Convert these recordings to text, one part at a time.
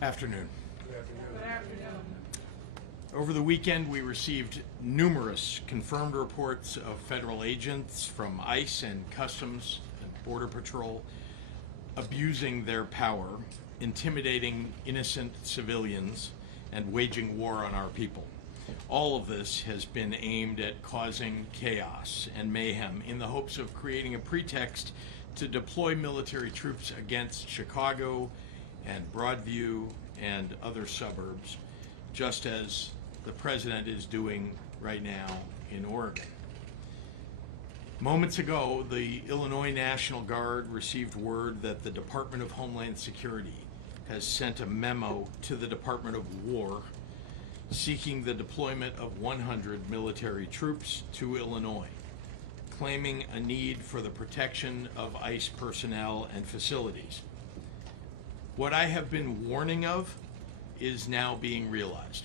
Afternoon. Good afternoon. Over the weekend, we received numerous confirmed reports of federal agents from ICE and Customs and Border Patrol abusing their power, intimidating innocent civilians, and waging war on our people. All of this has been aimed at causing chaos and mayhem in the hopes of creating a pretext to deploy military troops against Chicago and Broadview and other suburbs, just as the president is doing right now in Oregon. Moments ago, the Illinois National Guard received word that the Department of Homeland Security has sent a memo to the Department of War seeking the deployment of 100 military troops to Illinois, claiming a need for the protection of ICE personnel and facilities. What I have been warning of is now being realized.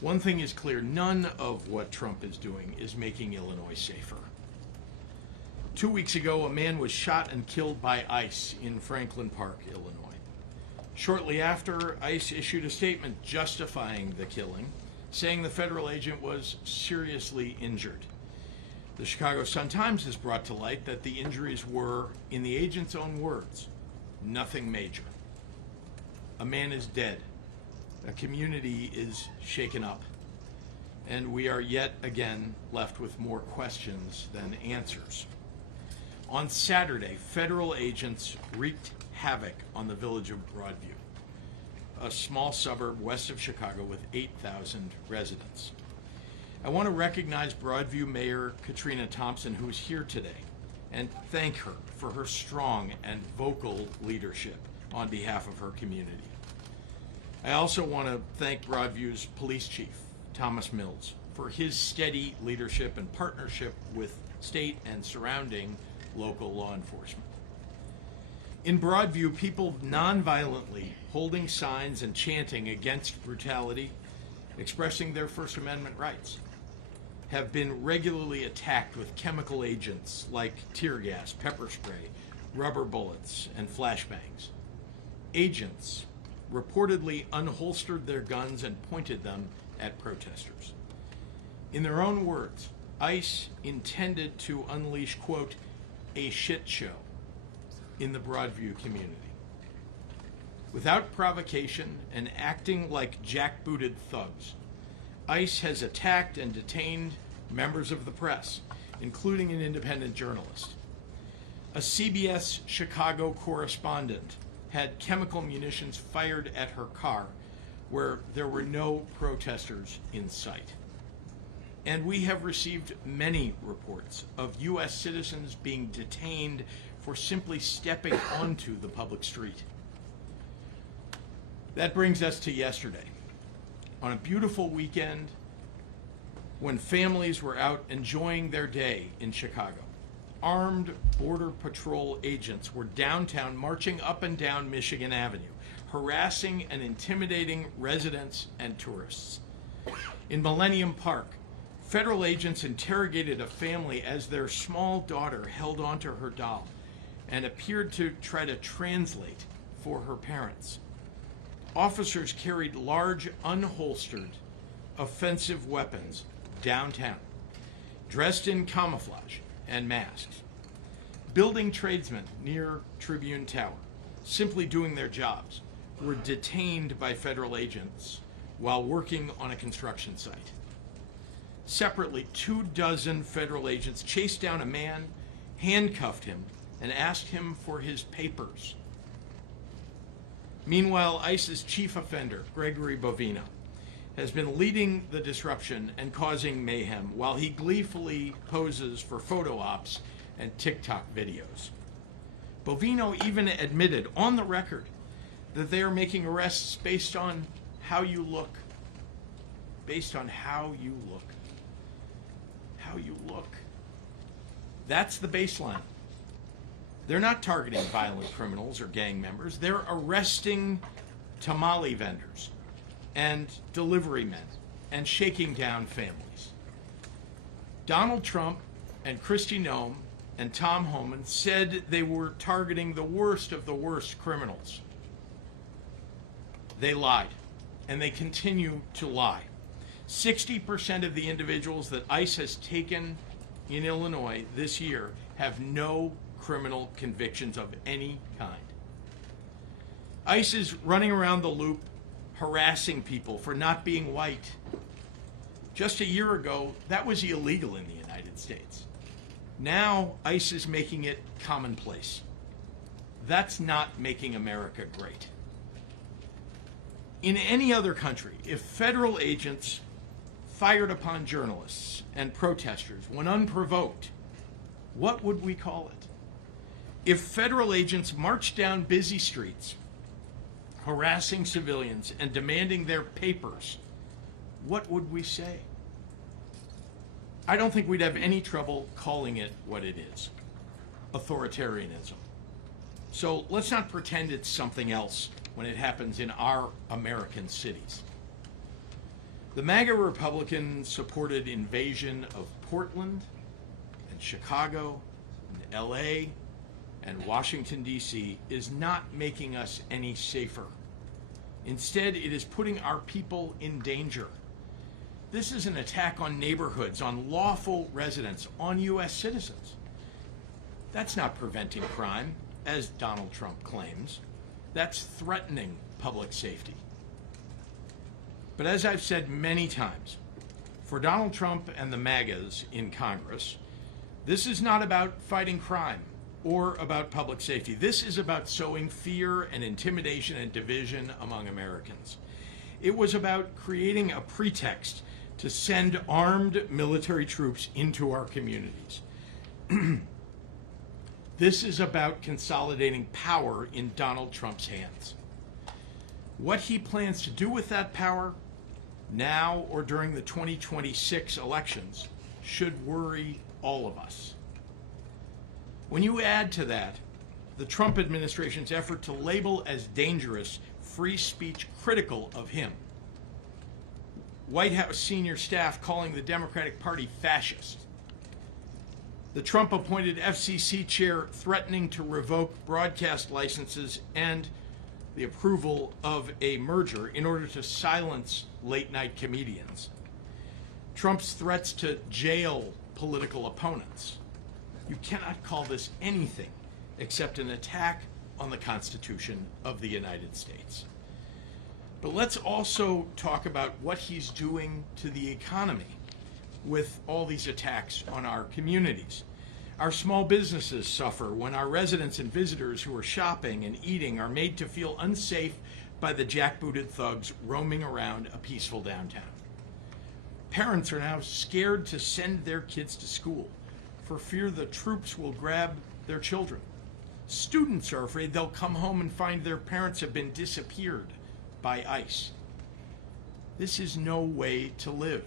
One thing is clear, none of what Trump is doing is making Illinois safer. 2 weeks ago, a man was shot and killed by ICE in Franklin Park, Illinois. Shortly after, ICE issued a statement justifying the killing, saying the federal agent was seriously injured. The Chicago Sun-Times has brought to light that the injuries were, in the agent's own words, nothing major. A man is dead. A community is shaken up. And we are yet again left with more questions than answers. On Saturday, federal agents wreaked havoc on the village of Broadview, a small suburb west of Chicago with 8,000 residents. I want to recognize Broadview Mayor Katrina Thompson, who is here today, and thank her for her strong and vocal leadership on behalf of her community. I also want to thank Broadview's police chief, Thomas Mills, for his steady leadership and partnership with state and surrounding local law enforcement. In Broadview, people nonviolently holding signs and chanting against brutality, expressing their First Amendment rights, have been regularly attacked with chemical agents like tear gas, pepper spray, rubber bullets, and flashbangs. Agents reportedly unholstered their guns and pointed them at protesters. In their own words, ICE intended to unleash, quote, a shit show in the Broadview community. Without provocation and acting like jackbooted thugs, ICE has attacked and detained members of the press, including an independent journalist. A CBS Chicago correspondent had chemical munitions fired at her car where there were no protesters in sight. And we have received many reports of U.S. citizens being detained for simply stepping onto the public street. That brings us to yesterday. On a beautiful weekend, when families were out enjoying their day in Chicago, armed Border Patrol agents were downtown marching up and down Michigan Avenue, harassing and intimidating residents and tourists. In Millennium Park, federal agents interrogated a family as their small daughter held onto her doll and appeared to try to translate for her parents. Officers carried large, unholstered, offensive weapons downtown, dressed in camouflage and masks. Building tradesmen near Tribune Tower, simply doing their jobs, were detained by federal agents while working on a construction site. Separately, 24 federal agents chased down a man, handcuffed him, and asked him for his papers. Meanwhile, ICE's chief offender, Gregory Bovino, has been leading the disruption and causing mayhem while he gleefully poses for photo ops and TikTok videos. Bovino even admitted on the record that they are making arrests based on how you look. Based on how you look. How you look. That's the baseline. They're not targeting violent criminals or gang members. They're arresting tamale vendors and delivery men and shaking down families. Donald Trump and Kristi Noem and Tom Homan said they were targeting the worst of the worst criminals. they lied, and they continue to lie. 60% of the individuals that ICE has taken in Illinois this year have no criminal convictions of any kind. ICE is running around the loop harassing people for not being white. Just a year ago, that was illegal in the United States. Now, ICE is making it commonplace. That's not making America great. In any other country, if federal agents fired upon journalists and protesters when unprovoked, what would we call it? If federal agents marched down busy streets, harassing civilians and demanding their papers, what would we say? I don't think we'd have any trouble calling it what it is: authoritarianism. So let's not pretend it's something else when it happens in our American cities. The MAGA Republican-supported invasion of Portland and Chicago and LA and Washington, D.C. is not making us any safer. Instead, it is putting our people in danger. This is an attack on neighborhoods, on lawful residents, on U.S. citizens. That's not preventing crime, as Donald Trump claims. That's threatening public safety. But as I've said many times, for Donald Trump and the MAGAs in Congress, this is not about fighting crime or about public safety. This is about sowing fear and intimidation and division among Americans. It was about creating a pretext to send armed military troops into our communities. This is about consolidating power in Donald Trump's hands. What he plans to do with that power, now or during the 2026 elections, should worry all of us. When you add to that the Trump administration's effort to label as dangerous free speech critical of him, White House senior staff calling the Democratic Party fascist, the Trump-appointed FCC chair threatening to revoke broadcast licenses and the approval of a merger in order to silence late-night comedians, Trump's threats to jail political opponents. You cannot call this anything except an attack on the Constitution of the United States. But let's also talk about what he's doing to the economy with all these attacks on our communities. Our small businesses suffer when our residents and visitors who are shopping and eating are made to feel unsafe by the jackbooted thugs roaming around a peaceful downtown. Parents are now scared to send their kids to school for fear the troops will grab their children. Students are afraid they'll come home and find their parents have been disappeared by ICE. This is no way to live.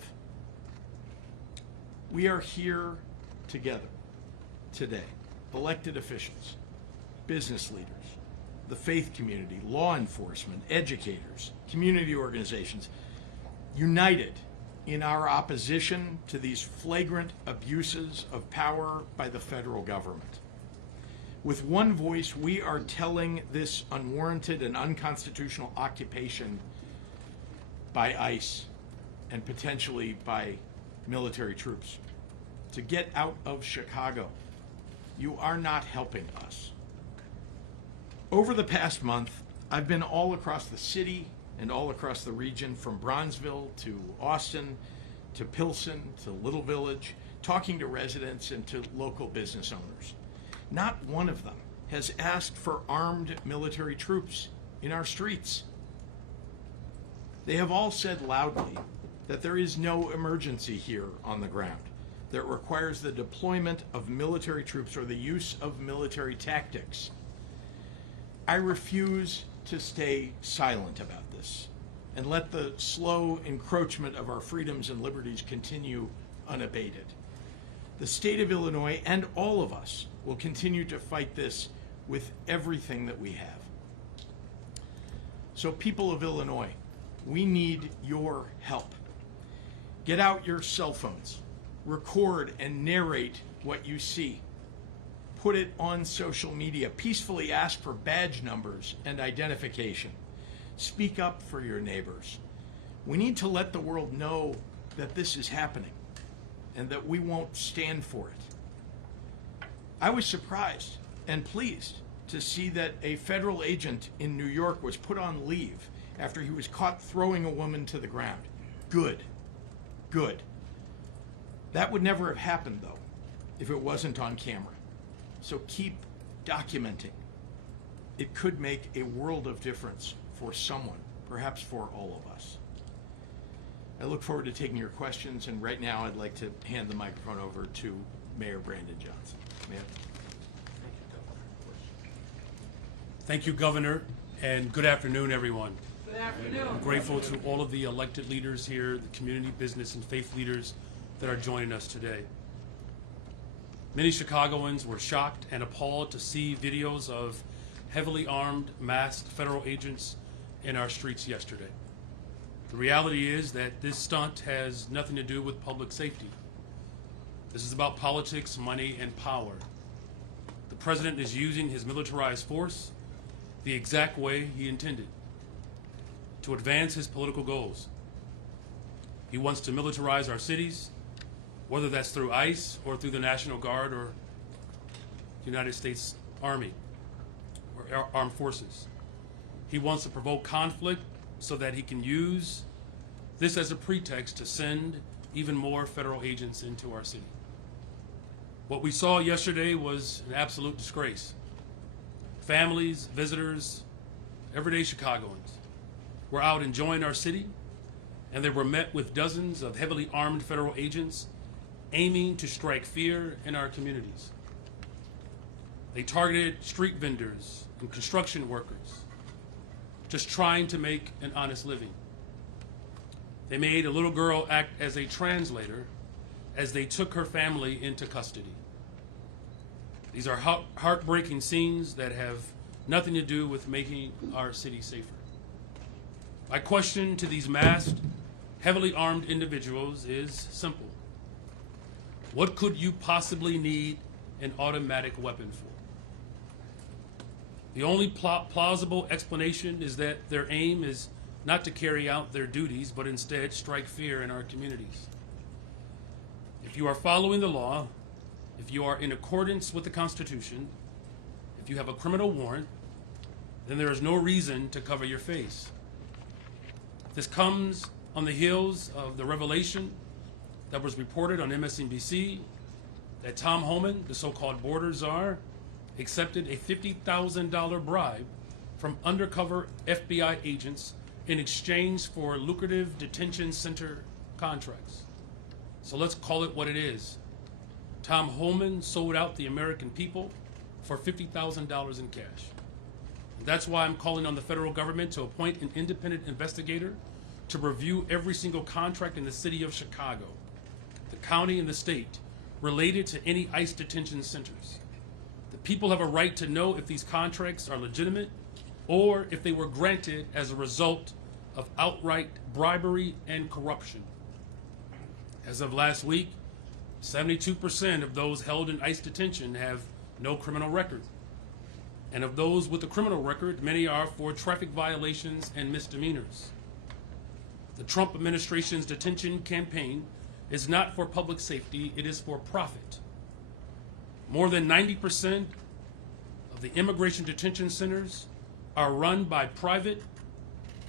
We are here together today, elected officials, business leaders, the faith community, law enforcement, educators, community organizations, united in our opposition to these flagrant abuses of power by the federal government. With one voice, we are telling this unwarranted and unconstitutional occupation by ICE and potentially by military troops to get out of Chicago. You are not helping us. Over the past month, I've been all across the city and all across the region, from Bronzeville to Austin to Pilsen to Little Village, talking to residents and to local business owners. Not one of them has asked for armed military troops in our streets. They have all said loudly that there is no emergency here on the ground that requires the deployment of military troops or the use of military tactics. I refuse to stay silent about this and let the slow encroachment of our freedoms and liberties continue unabated. The state of Illinois and all of us will continue to fight this with everything that we have. So, people of Illinois, we need your help. Get out your cell phones, record and narrate what you see. Put it on social media. Peacefully ask for badge numbers and identification. Speak up for your neighbors. We need to let the world know that this is happening and that we won't stand for it. I was surprised and pleased to see that a federal agent in New York was put on leave after he was caught throwing a woman to the ground. Good. Good. That would never have happened, though, if it wasn't on camera. So keep documenting. It could make a world of difference for someone, perhaps for all of us. I look forward to taking your questions, and right now I'd like to hand the microphone over to Mayor Brandon Johnson. Mayor. Thank you, Governor, and good afternoon, everyone. Good afternoon. I'm grateful to all of the elected leaders here, the community, business, and faith leaders that are joining us today. Many Chicagoans were shocked and appalled to see videos of heavily armed, masked federal agents in our streets yesterday. The reality is that this stunt has nothing to do with public safety. This is about politics, money, and power. The president is using his militarized force the exact way he intended, to advance his political goals. He wants to militarize our cities, whether that's through ICE or through the National Guard or the United States Army or Armed Forces. He wants to provoke conflict so that he can use this as a pretext to send even more federal agents into our city. What we saw yesterday was an absolute disgrace. Families, visitors, everyday Chicagoans were out enjoying our city, and they were met with dozens of heavily armed federal agents aiming to strike fear in our communities. They targeted street vendors and construction workers, just trying to make an honest living. They made a little girl act as a translator as they took her family into custody. These are heartbreaking scenes that have nothing to do with making our city safer. My question to these masked, heavily armed individuals is simple. What could you possibly need an automatic weapon for? The only plausible explanation is that their aim is not to carry out their duties, but instead strike fear in our communities. If you are following the law, if you are in accordance with the Constitution, if you have a criminal warrant, then there is no reason to cover your face. This comes on the heels of the revelation that was reported on MSNBC that Tom Homan, the so-called border czar, accepted a $50,000 bribe from undercover FBI agents in exchange for lucrative detention center contracts. So let's call it what it is. Tom Homan sold out the American people for $50,000 in cash. That's why I'm calling on the federal government to appoint an independent investigator to review every single contract in the city of Chicago, the county and the state, related to any ICE detention centers. The people have a right to know if these contracts are legitimate or if they were granted as a result of outright bribery and corruption. As of last week, 72% of those held in ICE detention have no criminal record. And of those with a criminal record, many are for traffic violations and misdemeanors. The Trump administration's detention campaign is not for public safety, it is for profit. More than 90% of the immigration detention centers are run by private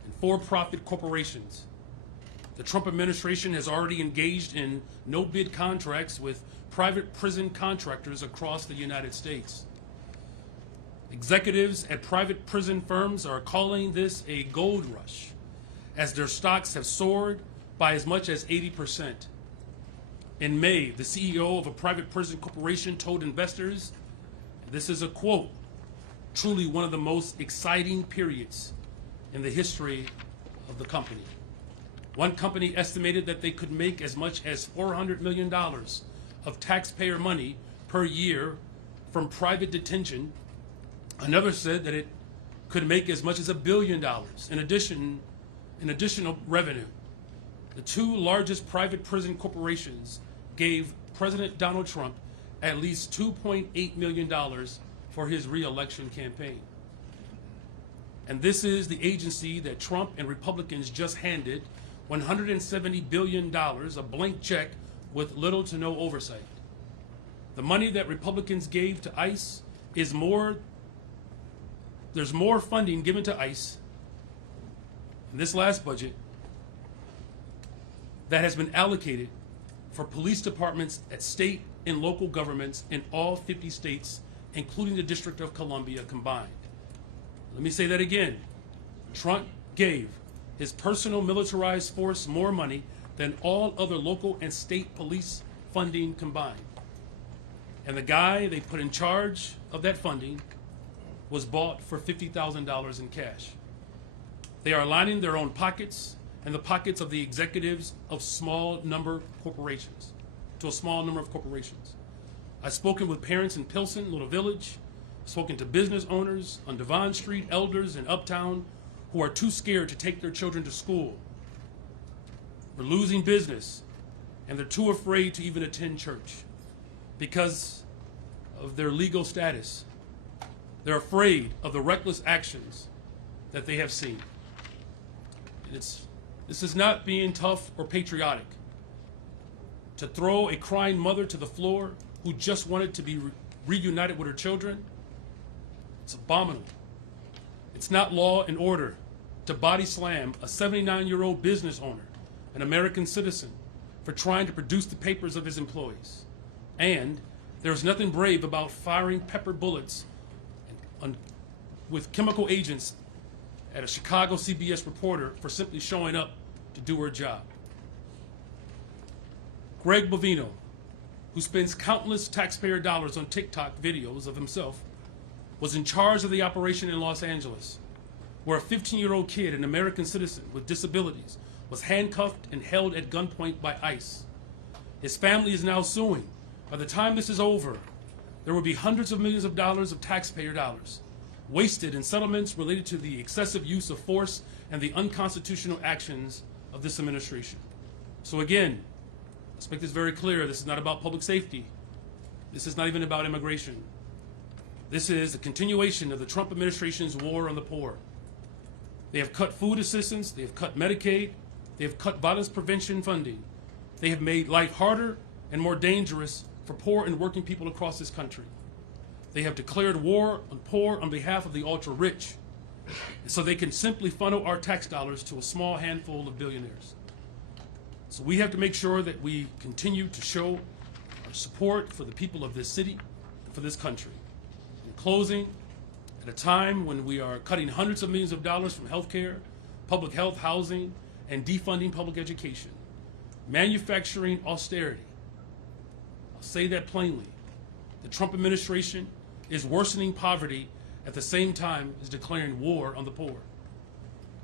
and for-profit corporations. The Trump administration has already engaged in no-bid contracts with private prison contractors across the United States. Executives at private prison firms are calling this a gold rush, as their stocks have soared by as much as 80%. In May, the CEO of a private prison corporation told investors, this is a quote, truly one of the most exciting periods in the history of the company. One company estimated that they could make as much as $400 million of taxpayer money per year from private detention. Another said that it could make as much as $1 billion in additional revenue. The two largest private prison corporations gave President Donald Trump at least $2.8 million for his re-election campaign. And this is the agency that Trump and Republicans just handed $170 billion, a blank check with little to no oversight. The money that Republicans gave to ICE is there's more funding given to ICE in this last budget that has been allocated for police departments at state and local governments in all 50 states, including the District of Columbia combined. Let me say that again. Trump gave his personal militarized force more money than all other local and state police funding combined. And the guy they put in charge of that funding was bought for $50,000 in cash. They are lining their own pockets and the pockets of the executives of small number corporations, to a small number of corporations. I've spoken with parents in Pilsen, Little Village, spoken to business owners on Devon Street, elders in Uptown who are too scared to take their children to school. We're losing business, and they're too afraid to even attend church because of their legal status. They're afraid of the reckless actions that they have seen. This is not being tough or patriotic. To throw a crying mother to the floor who just wanted to be reunited with her children, it's abominable. It's not law and order to body slam a 79-year-old business owner, an American citizen, for trying to produce the papers of his employees. And there's nothing brave about firing pepper bullets with chemical agents at a Chicago CBS reporter for simply showing up to do her job. Greg Bovino, who spends countless taxpayer dollars on TikTok videos of himself, was in charge of the operation in Los Angeles, where a 15-year-old kid, an American citizen with disabilities, was handcuffed and held at gunpoint by ICE. His family is now suing. By the time this is over, there will be hundreds of millions of dollars of taxpayer dollars wasted in settlements related to the excessive use of force and the unconstitutional actions of this administration. So again, let's make this very clear. This is not about public safety. This is not even about immigration. This is a continuation of the Trump administration's war on the poor. They have cut food assistance, they have cut Medicaid, they have cut violence prevention funding. They have made life harder and more dangerous for poor and working people across this country. They have declared war on poor on behalf of the ultra-rich, so they can simply funnel our tax dollars to a small handful of billionaires. So we have to make sure that we continue to show our support for the people of this city and for this country. In closing, at a time when we are cutting hundreds of millions of dollars from healthcare, public health, housing, and defunding public education, manufacturing austerity, I'll say that plainly, the Trump administration is worsening poverty at the same time as declaring war on the poor.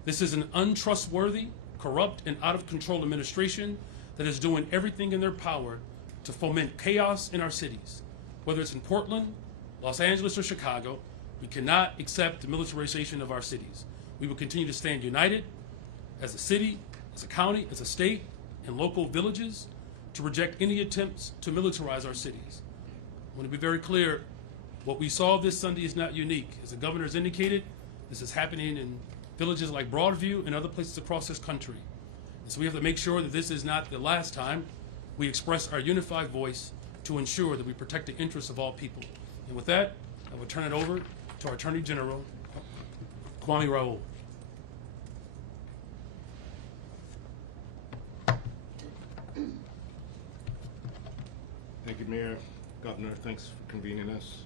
This is an untrustworthy, corrupt, and out-of-control administration that is doing everything in their power to foment chaos in our cities. Whether it's in Portland, Los Angeles, or Chicago, we cannot accept the militarization of our cities. We will continue to stand united as a city, as a county, as a state, and local villages to reject any attempts to militarize our cities. I want to be very clear, what we saw this Sunday is not unique. As the governor has indicated, this is happening in villages like Broadview and other places across this country. And so we have to make sure that this is not the last time we express our unified voice to ensure that we protect the interests of all people. And with that, I will turn it over to our Attorney General, Kwame Raoul. Thank you, Mayor. Governor, thanks for convening us.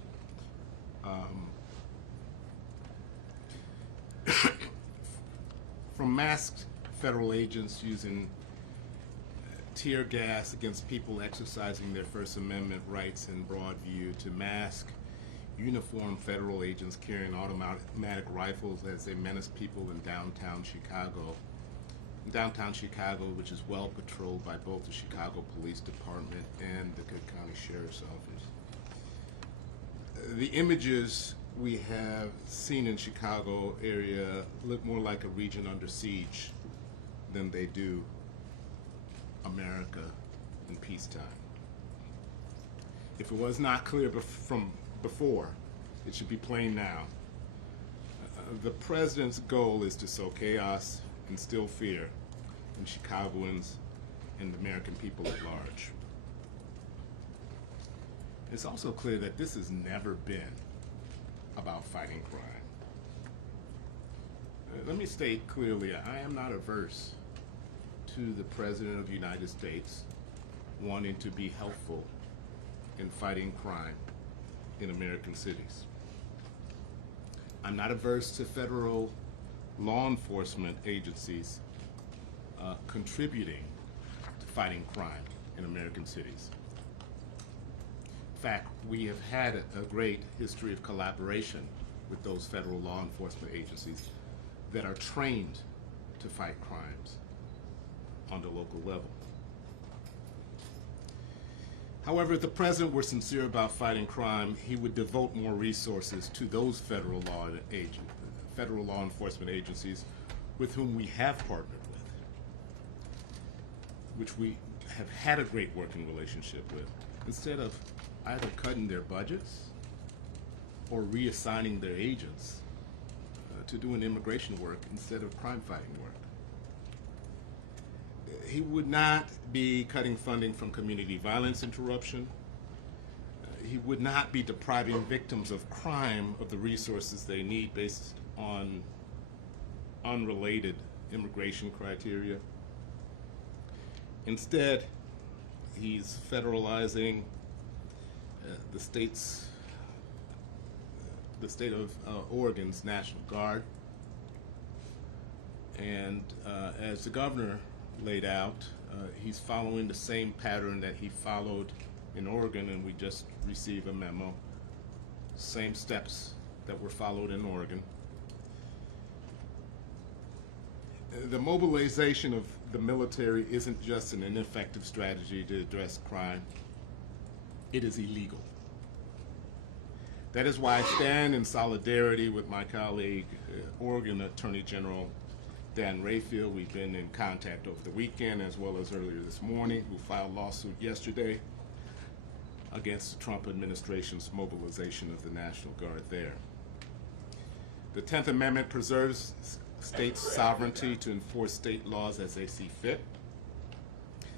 From masked federal agents using tear gas against people exercising their First Amendment rights in Broadview to mask uniformed federal agents carrying automatic rifles as they menace people in downtown Chicago. Which is well patrolled by both the Chicago Police Department and the Cook County Sheriff's Office. The images we have seen in Chicago area look more like a region under siege than they do America in peacetime. If it was not clear from before, it should be plain now. The president's goal is to sow chaos, instill fear in Chicagoans and the American people at large. It's also clear that this has never been about fighting crime. Let me state clearly, I am not averse to the President of the United States wanting to be helpful in fighting crime in American cities. I'm not averse to federal law enforcement agencies contributing to fighting crime in American cities. In fact, we have had a great history of collaboration with those federal law enforcement agencies that are trained to fight crimes on the local level. However, if the president were sincere about fighting crime, he would devote more resources to those federal law enforcement agencies with whom we have partnered with, which we have had a great working relationship with, instead of either cutting their budgets or reassigning their agents to doing immigration work instead of crime-fighting work. He would not be cutting funding from community violence interruption. He would not be depriving victims of crime of the resources they need based on unrelated immigration criteria. Instead, he's federalizing the state of Oregon's National Guard. And as the governor laid out, he's following the same pattern that he followed in Oregon, and we just received a memo. Same steps that were followed in Oregon. The mobilization of the military isn't just an ineffective strategy to address crime, it is illegal. That is why I stand in solidarity with my colleague, Oregon Attorney General Dan Rayfield. We've been in contact over the weekend as well as earlier this morning, who filed a lawsuit yesterday against the Trump administration's mobilization of the National Guard there. The 10th Amendment preserves states' sovereignty to enforce state laws as they see fit.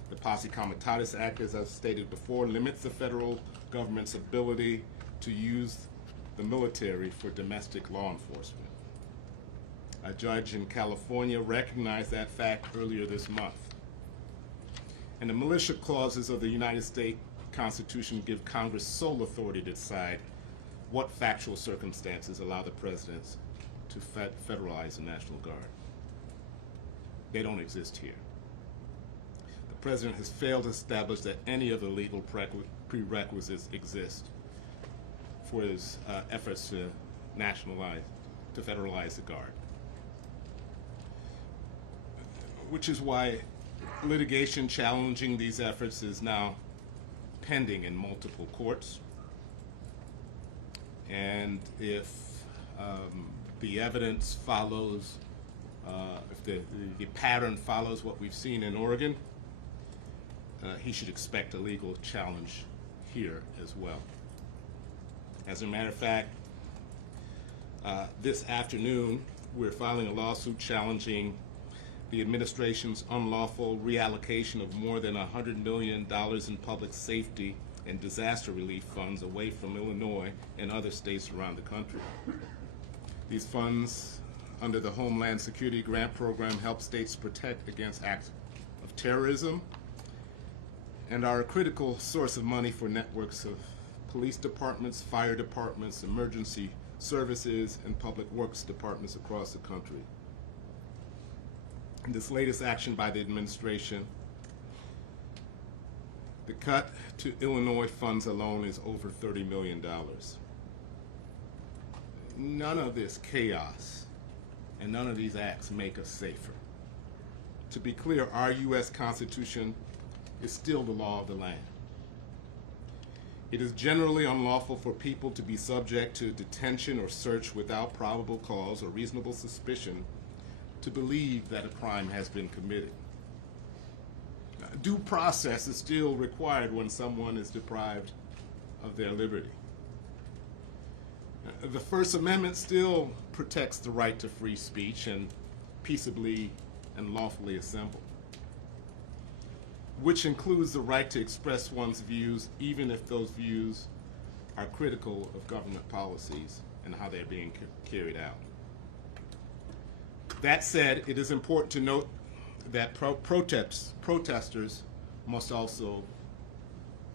The Posse Comitatus Act, as I've stated before, limits the federal government's ability to use the military for domestic law enforcement. A judge in California recognized that fact earlier this month. And the militia clauses of the United States Constitution give Congress sole authority to decide what factual circumstances allow the presidents to federalize the National Guard. They don't exist here. The president has failed to establish that any of the legal prerequisites exist for his efforts to federalize the Guard. Which is why litigation challenging these efforts is now pending in multiple courts. And if the evidence follows, if the pattern follows what we've seen in Oregon, he should expect a legal challenge here as well. As a matter of fact, this afternoon, we're filing a lawsuit challenging the administration's unlawful reallocation of more than $100 million in public safety and disaster relief funds away from Illinois and other states around the country. These funds, under the Homeland Security Grant Program, help states protect against acts of terrorism and are a critical source of money for networks of police departments, fire departments, emergency services, and public works departments across the country. In this latest action by the administration, the cut to Illinois funds alone is over $30 million. None of this chaos and none of these acts make us safer. To be clear, our U.S. Constitution is still the law of the land. It is generally unlawful for people to be subject to detention or search without probable cause or reasonable suspicion to believe that a crime has been committed. Due process is still required when someone is deprived of their liberty. the First Amendment still protects the right to free speech and peaceably and lawfully assemble, which includes the right to express one's views even if those views are critical of government policies and how they're being carried out. That said, it is important to note that protesters must also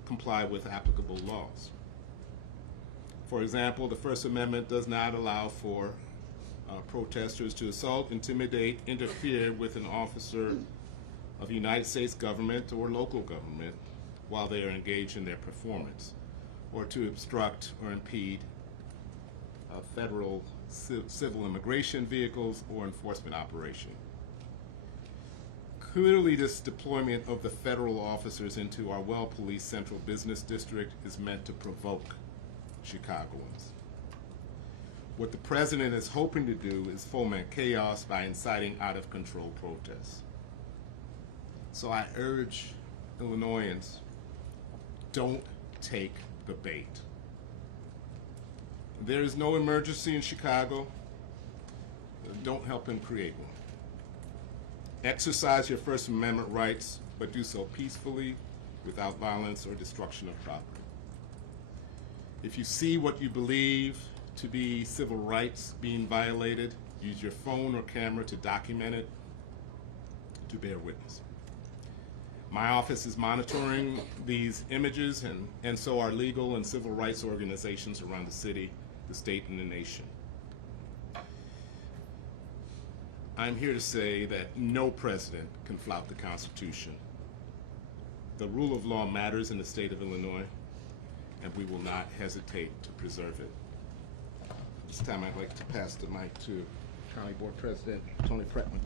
comply with applicable laws. For example, the First Amendment does not allow for protesters to assault, intimidate, interfere with an officer of the United States government or local government while they are engaged in their performance, or to obstruct or impede federal civil immigration vehicles or enforcement operation. Clearly, this deployment of the federal officers into our well-policed central business district is meant to provoke Chicagoans. What the president is hoping to do is foment chaos by inciting out-of-control protests. So I urge Illinoisans, don't take the bait. There is no emergency in Chicago. Don't help him create one. Exercise your First Amendment rights, but do so peacefully, without violence or destruction of property. If you see what you believe to be civil rights being violated, use your phone or camera to document it, to bear witness. My office is monitoring these images, and so are legal and civil rights organizations around the city, the state, and the nation. I'm here to say that no president can flout the Constitution. The rule of law matters in the state of Illinois, and we will not hesitate to preserve it. This time I'd like to pass the mic to County Board President Tony Pretman.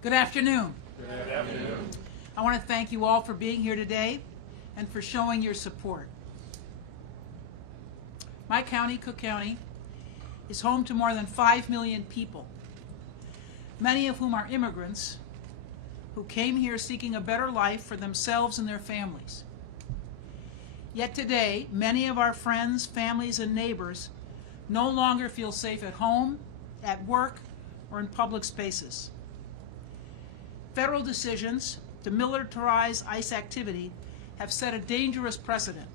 Good afternoon. Good afternoon. I want to thank you all for being here today and for showing your support. My county, Cook County, is home to more than 5 million people, many of whom are immigrants who came here seeking a better life for themselves and their families. Yet today, many of our friends, families, and neighbors no longer feel safe at home, at work, or in public spaces. Federal decisions to militarize ICE activity have set a dangerous precedent.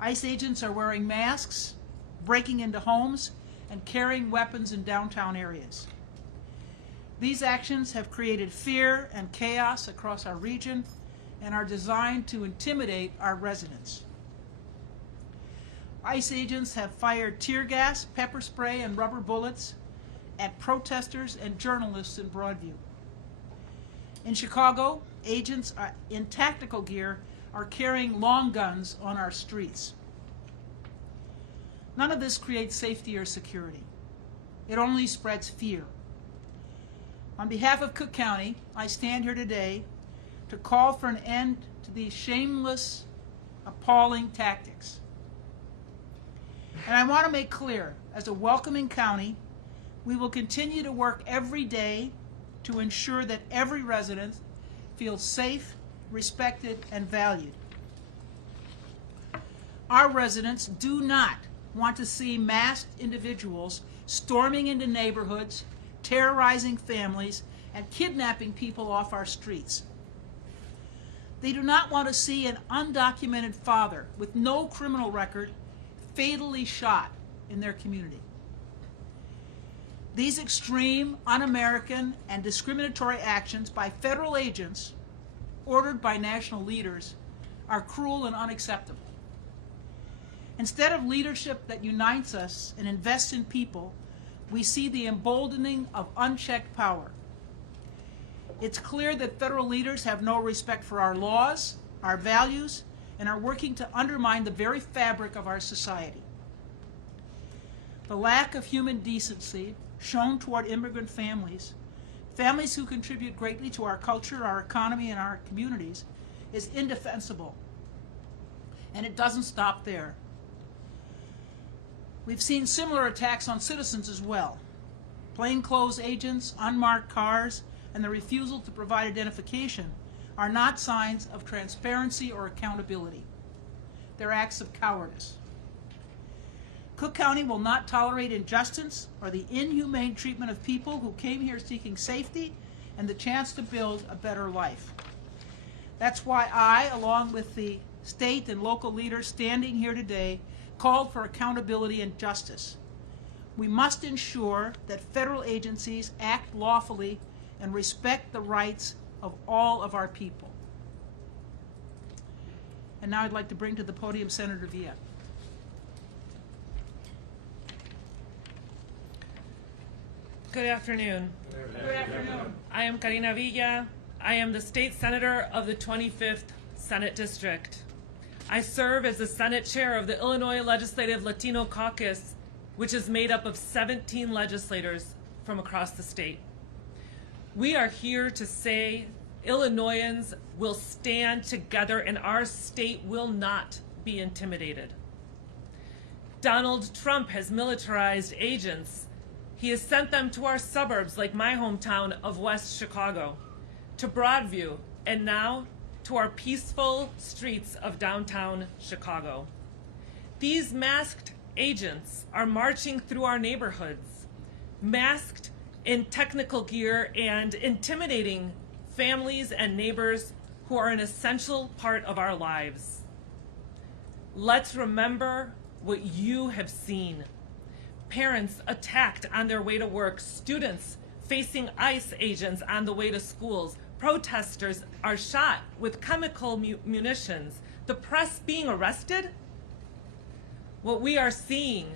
ICE agents are wearing masks, breaking into homes, and carrying weapons in downtown areas. These actions have created fear and chaos across our region and are designed to intimidate our residents. ICE agents have fired tear gas, pepper spray, and rubber bullets at protesters and journalists in Broadview. In Chicago, agents in tactical gear are carrying long guns on our streets. None of this creates safety or security. It only spreads fear. On behalf of Cook County, I stand here today to call for an end to these shameless, appalling tactics. And I want to make clear, as a welcoming county, we will continue to work every day to ensure that every resident feels safe, respected, and valued. Our residents do not want to see masked individuals storming into neighborhoods, terrorizing families, and kidnapping people off our streets. They do not want to see an undocumented father with no criminal record fatally shot in their community. These extreme, un-American, and discriminatory actions by federal agents ordered by national leaders are cruel and unacceptable. Instead of leadership that unites us and invests in people, we see the emboldening of unchecked power. It's clear that federal leaders have no respect for our laws, our values, and are working to undermine the very fabric of our society. The lack of human decency shown toward immigrant families, families who contribute greatly to our culture, our economy, and our communities, is indefensible. And it doesn't stop there. We've seen similar attacks on citizens as well. Plainclothes agents, unmarked cars, and the refusal to provide identification are not signs of transparency or accountability. They're acts of cowardice. Cook County will not tolerate injustice or the inhumane treatment of people who came here seeking safety and the chance to build a better life. That's why I, along with the state and local leaders standing here today, called for accountability and justice. We must ensure that federal agencies act lawfully and respect the rights of all of our people. And now I'd like to bring to the podium Senator Villa. Good afternoon. Good afternoon. I am Karina Villa. I am the state senator of the 25th Senate District. I serve as the Senate chair of the Illinois Legislative Latino Caucus, which is made up of 17 legislators from across the state. We are here to say Illinoisans will stand together and our state will not be intimidated. Donald Trump has militarized agents. He has sent them to our suburbs like my hometown of West Chicago, to Broadview, and now to our peaceful streets of downtown Chicago. These masked agents are marching through our neighborhoods, masked in technical gear and intimidating families and neighbors who are an essential part of our lives. Let's remember what you have seen. Parents attacked on their way to work, students facing ICE agents on the way to schools, protesters are shot with chemical munitions, the press being arrested. What we are seeing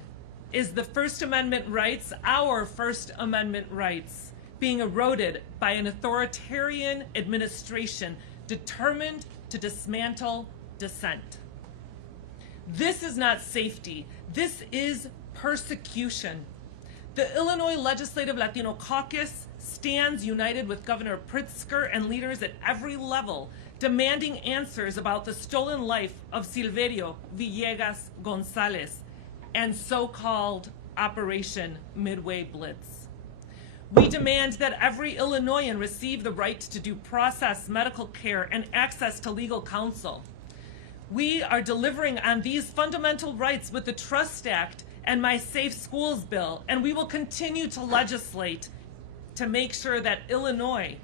is the First Amendment rights, our First Amendment rights, being eroded by an authoritarian administration determined to dismantle dissent. This is not safety. This is persecution. The Illinois Legislative Latino Caucus stands united with Governor Pritzker and leaders at every level, demanding answers about the stolen life of Silverio Villegas Gonzalez and so-called Operation Midway Blitz. We demand that every Illinoisan receive the right to due process, medical care, and access to legal counsel. We are delivering on these fundamental rights with the Trust Act and my Safe Schools bill, and we will continue to legislate to make sure that Illinois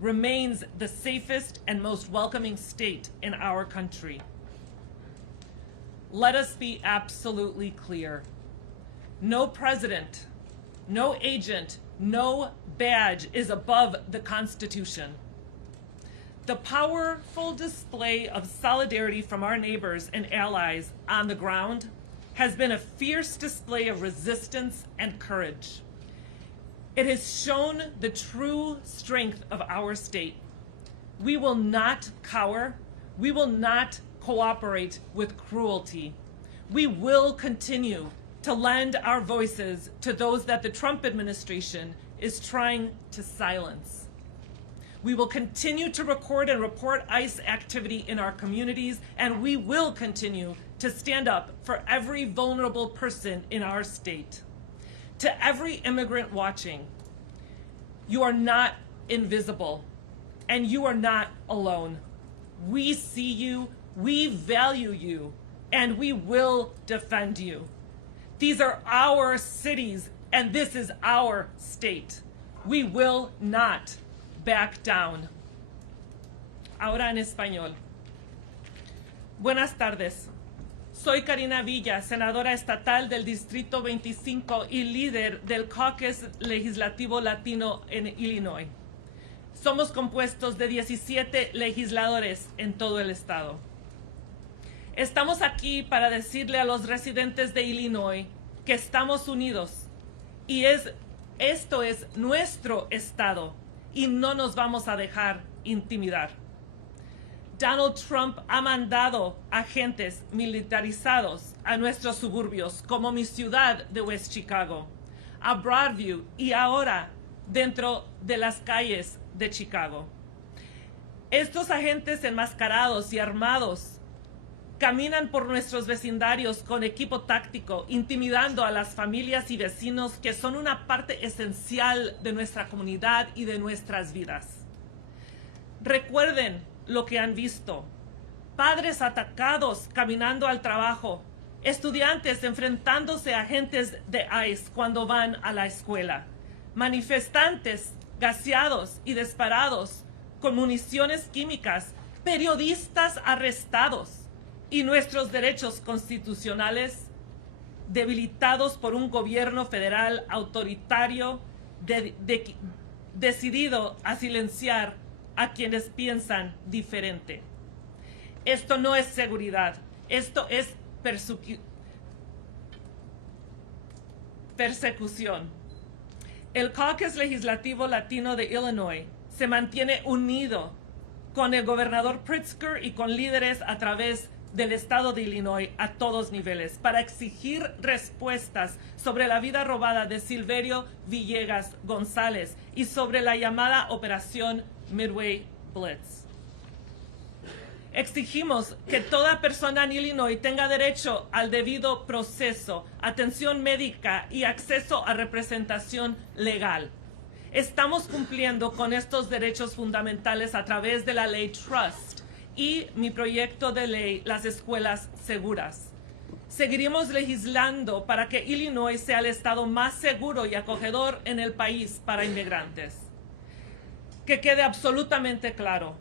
remains the safest and most welcoming state in our country. Let us be absolutely clear. No president, no agent, no badge is above the Constitution. The powerful display of solidarity from our neighbors and allies on the ground has been a fierce display of resistance and courage. It has shown the true strength of our state. We will not cower. We will not cooperate with cruelty. We will continue to lend our voices to those that the Trump administration is trying to silence. We will continue to record and report ICE activity in our communities, and we will continue to stand up for every vulnerable person in our state. To every immigrant watching, you are not invisible, and you are not alone. We see you, we value you, and we will defend you. These are our cities, and this is our state. We will not back down. Ahora en español. Buenas tardes. Soy Karina Villa, senadora estatal del Distrito 25 y líder del Caucus Legislativo Latino en Illinois. Somos compuestos de 17 legisladores en todo el estado. Estamos aquí para decirle a los residentes de Illinois que estamos unidos y esto es nuestro estado y no nos vamos a dejar intimidar. Donald Trump ha mandado agentes militarizados a nuestros suburbios, como mi ciudad de West Chicago, a Broadview y ahora dentro de las calles de Chicago. Estos agentes enmascarados y armados caminan por nuestros vecindarios con equipo táctico, intimidando a las familias y vecinos que son una parte esencial de nuestra comunidad y de nuestras vidas. Recuerden lo que han visto. Padres atacados caminando al trabajo. Estudiantes enfrentándose a agentes de ICE cuando van a la escuela. Manifestantes gaseados y disparados con municiones químicas. Periodistas arrestados. Y nuestros derechos constitucionales debilitados por un gobierno federal autoritario decidido a silenciar a quienes piensan diferente. Esto no es seguridad, esto es persecución. El caucus legislativo latino de Illinois se mantiene unido con el gobernador Pritzker y con líderes a través del estado de Illinois a todos niveles para exigir respuestas sobre la vida robada de Silverio Villegas González y sobre la llamada Operación Midway Blitz. Exigimos que toda persona en Illinois tenga derecho al debido proceso, atención médica y acceso a representación legal. Estamos cumpliendo con estos derechos fundamentales a través de la ley Trust y mi proyecto de ley, las escuelas seguras. Seguiremos legislando para que Illinois sea el estado más seguro y acogedor en el país para inmigrantes. Que quede absolutamente claro,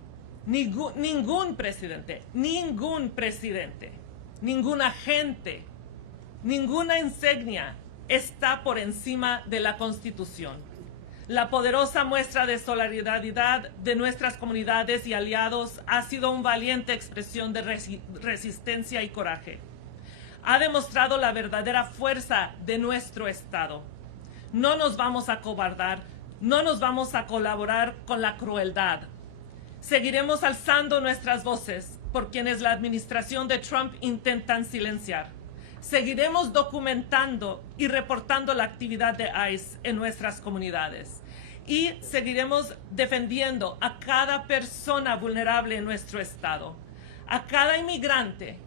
ningún presidente, ningún agente, ninguna insignia está por encima de la Constitución. La poderosa muestra de solidaridad de nuestras comunidades y aliados ha sido una valiente expresión de resistencia y coraje. Ha demostrado la verdadera fuerza de nuestro Estado. No nos vamos a acobardar, no nos vamos a colaborar con la crueldad. Seguiremos alzando nuestras voces por quienes la administración de Trump intentan silenciar. Seguiremos documentando y reportando la actividad de ICE en nuestras comunidades. Y seguiremos defendiendo a cada persona vulnerable en nuestro estado. A cada inmigrante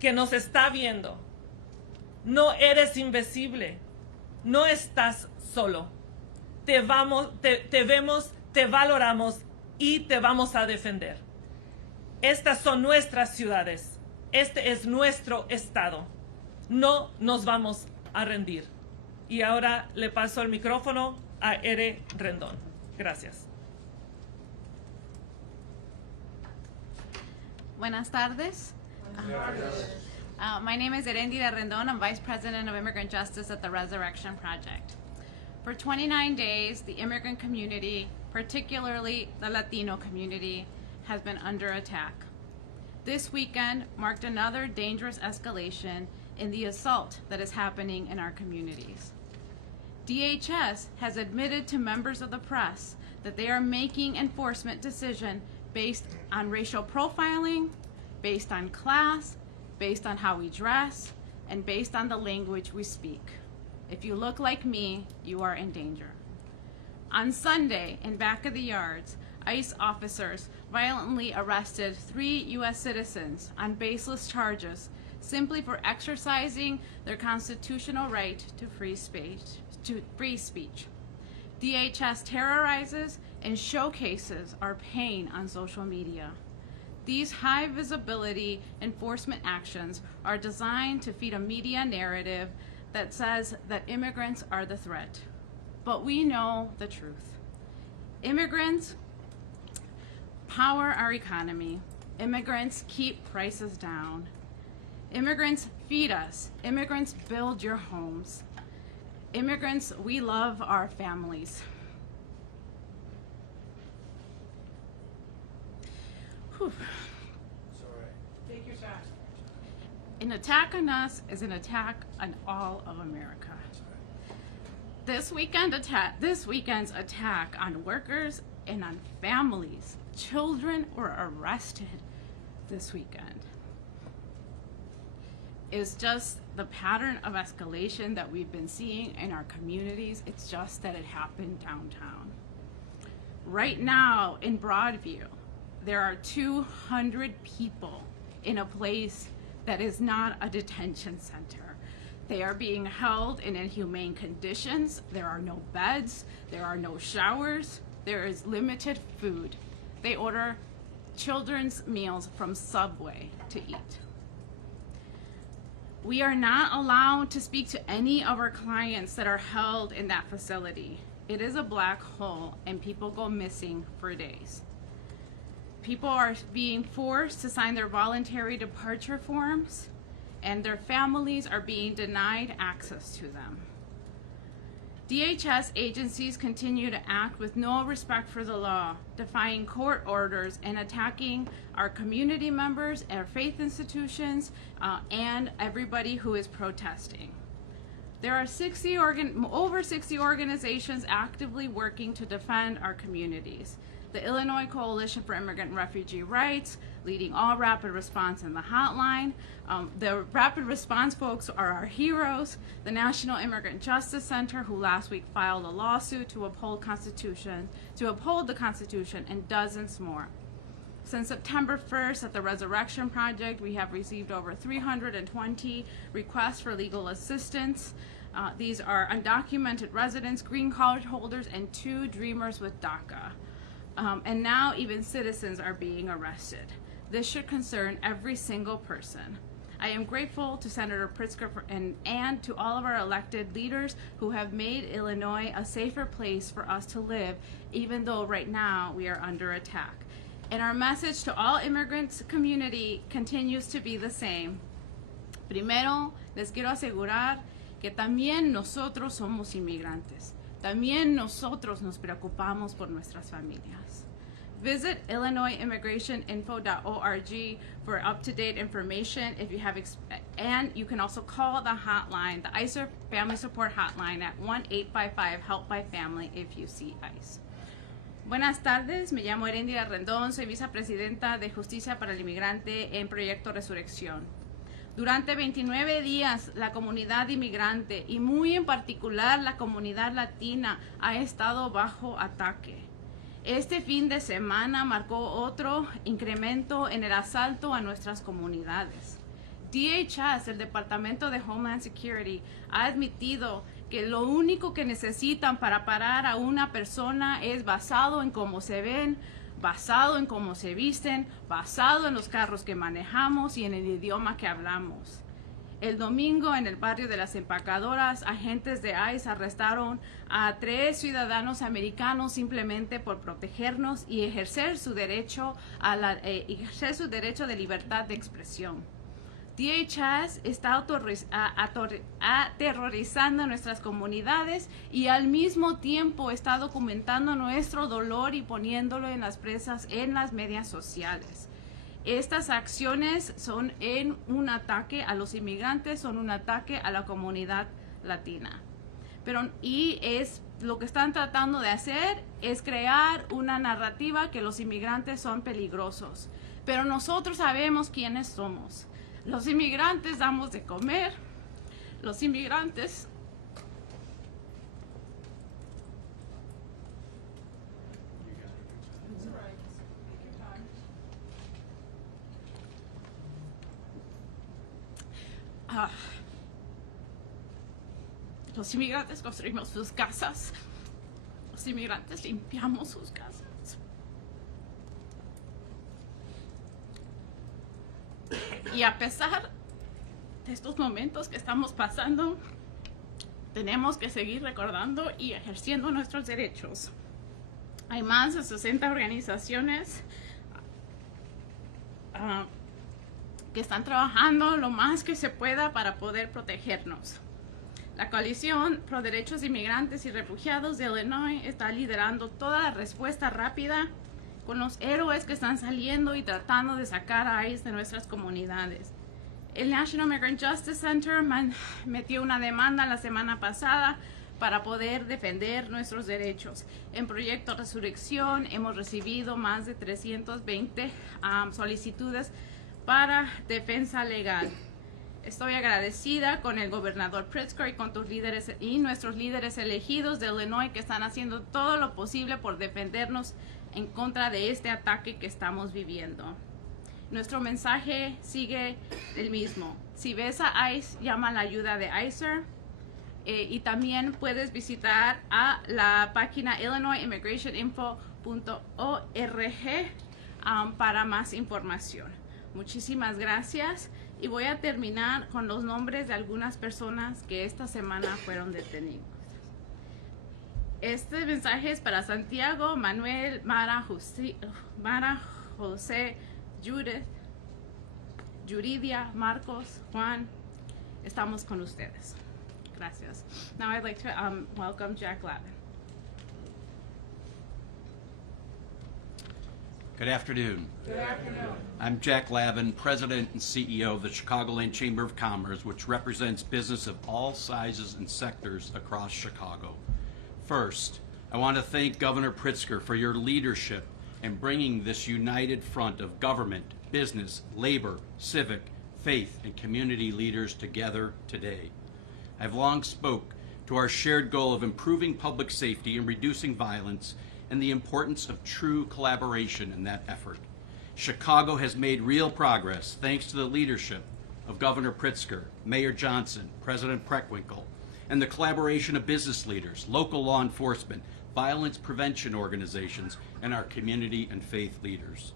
que nos está viendo. No eres invisible. No estás solo. Te vemos, te valoramos y te vamos a defender. Estas son nuestras ciudades. Este es nuestro estado. No nos vamos a rendir. Y ahora le paso el micrófono a Ere Rendón. Gracias. Buenas tardes. My name is Erendira Rendon. I'm Vice President of Immigrant Justice at the Resurrection Project. For 29 days, the immigrant community, particularly the Latino community, has been under attack. This weekend marked another dangerous escalation in the assault that is happening in our communities. DHS has admitted to members of the press that they are making enforcement decisions based on racial profiling, based on class, based on how we dress, and based on the language we speak. If you look like me, you are in danger. On Sunday, in back of the yards, ICE officers violently arrested 3 U.S. citizens on baseless charges simply for exercising their constitutional right to free speech. DHS terrorizes and showcases our pain on social media. These high visibility enforcement actions are designed to feed a media narrative that says that immigrants are the threat. But we know the truth. Immigrants power our economy. Immigrants keep prices down. Immigrants feed us. Immigrants build your homes. Immigrants, we love our families. Whew. Take your time. An attack on us is an attack on all of America. This weekend's attack on workers and on families. Children were arrested this weekend. Is just the pattern of escalation that we've been seeing in our communities. It's just that it happened downtown. Right now in Broadview, there are 200 people in a place that is not a detention center. They are being held in inhumane conditions. There are no beds. There are no showers. There is limited food. they order children's meals from Subway to eat. We are not allowed to speak to any of our clients that are held in that facility. It is a black hole, and people go missing for days. People are being forced to sign their voluntary departure forms, and their families are being denied access to them. DHS agencies continue to act with no respect for the law, defying court orders and attacking our community members, our faith institutions, and everybody who is protesting. There are over 60 organizations actively working to defend our communities. The Illinois Coalition for Immigrant and Refugee Rights, leading all rapid response in the hotline. The rapid response folks are our heroes. The National Immigrant Justice Center, who last week filed a lawsuit to uphold the Constitution, and dozens more. Since September 1st at the Resurrection Project, we have received over 320 requests for legal assistance. These are undocumented residents, green card holders, and 2 dreamers with DACA. And now even citizens are being arrested. This should concern every single person. I am grateful to Senator Pritzker and to all of our elected leaders who have made Illinois a safer place for us to live, even though right now we are under attack. And our message to all immigrants community continues to be the same. Primero, les quiero asegurar que también nosotros somos inmigrantes. También nosotros nos preocupamos por nuestras familias. Visit illinoisimmigrationinfo.org for up-to-date information if you have, and you can also call the hotline, the ICER Family Support Hotline at 1-855-HELP-BY-FAMILY if you see ICE. Buenas tardes, me llamo Erendira Rendón, soy vicepresidenta de Justicia para el Inmigrante en Proyecto Resurrección. Durante 29 días, la comunidad inmigrante y muy en particular la comunidad latina ha estado bajo ataque. Este fin de semana marcó otro incremento en el asalto a nuestras comunidades. DHS, el Departamento de Homeland Security, ha admitido que lo único que necesitan para parar a una persona es basado en cómo se ven, basado en cómo se visten, basado en los carros que manejamos y en el idioma que hablamos. El domingo en el barrio de las Empacadoras, agentes de ICE arrestaron a 3 ciudadanos americanos simplemente por protegernos y ejercer su derecho de libertad de expresión. DHS está aterrorizando nuestras comunidades y al mismo tiempo está documentando nuestro dolor y poniéndolo en las presas en las medias sociales. Estas acciones son un ataque a los inmigrantes, son un ataque a la comunidad latina. Lo que están tratando de hacer es crear una narrativa que los inmigrantes son peligrosos. Pero nosotros sabemos quiénes somos. Los inmigrantes damos de comer, los inmigrantes los inmigrantes construimos sus casas, los inmigrantes limpiamos sus casas. Y a pesar de estos momentos que estamos pasando, tenemos que seguir recordando y ejerciendo nuestros derechos. Hay más de 60 organizaciones que están trabajando lo más que se pueda para poder protegernos. La Coalición Pro Derechos de Inmigrantes y Refugiados de Illinois está liderando toda la respuesta rápida con los héroes que están saliendo y tratando de sacar a ICE de nuestras comunidades. El National Immigrant Justice Center metió una demanda la semana pasada para poder defender nuestros derechos. En Proyecto Resurrección hemos recibido más de 320 solicitudes para defensa legal. Estoy agradecida con el gobernador Pritzker y con tus líderes y nuestros líderes elegidos de Illinois que están haciendo todo lo posible por defendernos en contra de este ataque que estamos viviendo. Nuestro mensaje sigue el mismo. Si ves a ICE, llama a la ayuda de ICER y también puedes visitar a la página illinoisimmigrationinfo.org para más información. Muchísimas gracias y voy a terminar con los nombres de algunas personas que esta semana fueron detenidos. Este mensaje es para Santiago, Manuel, Mara, José, Judith, Yuridia, Marcos, Juan. Estamos con ustedes. Gracias. Now I'd like to welcome Jack Lavin. Good afternoon. Good afternoon. I'm Jack Lavin, President and CEO of the Chicagoland Chamber of Commerce, which represents business of all sizes and sectors across Chicago. First, I want to thank Governor Pritzker for your leadership in bringing this united front of government, business, labor, civic, faith, and community leaders together today. I've long spoke to our shared goal of improving public safety and reducing violence and the importance of true collaboration in that effort. Chicago has made real progress thanks to the leadership of Governor Pritzker, Mayor Johnson, President Preckwinkle, and the collaboration of business leaders, local law enforcement, violence prevention organizations, and our community and faith leaders.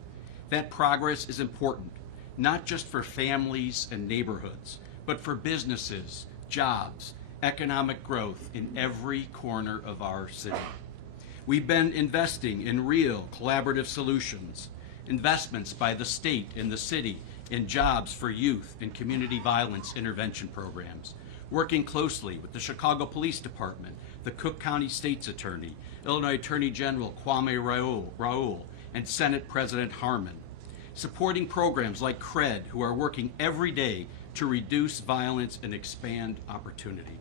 That progress is important, not just for families and neighborhoods, but for businesses, jobs, economic growth in every corner of our city. We've been investing in real collaborative solutions, investments by the state and the city in jobs for youth and community violence intervention programs, working closely with the Chicago Police Department, the Cook County State's Attorney, Illinois Attorney General Kwame Raoul, and Senate President Harmon, supporting programs like CRED, who are working every day to reduce violence and expand opportunity,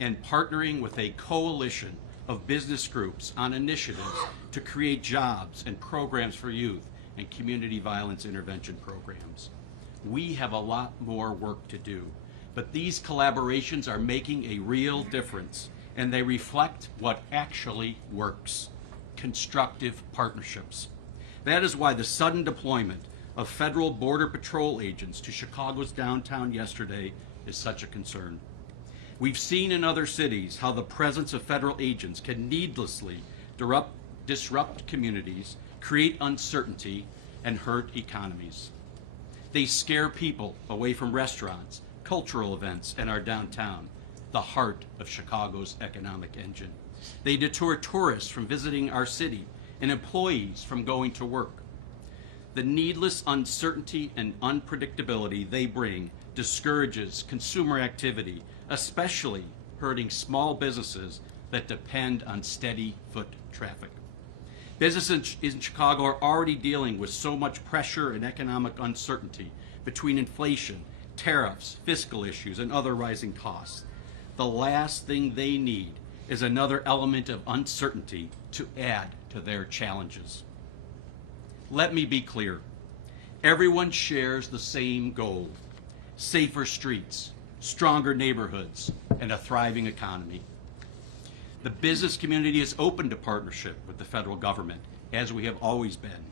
and partnering with a coalition of business groups on initiatives to create jobs and programs for youth and community violence intervention programs. We have a lot more work to do, but these collaborations are making a real difference, and they reflect what actually works: constructive partnerships. That is why the sudden deployment of federal Border Patrol agents to Chicago's downtown yesterday is such a concern. We've seen in other cities how the presence of federal agents can needlessly disrupt communities, create uncertainty, and hurt economies. They scare people away from restaurants, cultural events, and our downtown, the heart of Chicago's economic engine. They deter tourists from visiting our city and employees from going to work. The needless uncertainty and unpredictability they bring discourages consumer activity, especially hurting small businesses that depend on steady foot traffic. Businesses in Chicago are already dealing with so much pressure and economic uncertainty between inflation, tariffs, fiscal issues, and other rising costs. The last thing they need is another element of uncertainty to add to their challenges. Let me be clear. Everyone shares the same goal: safer streets, stronger neighborhoods, and a thriving economy. The business community is open to partnership with the federal government, as we have always been.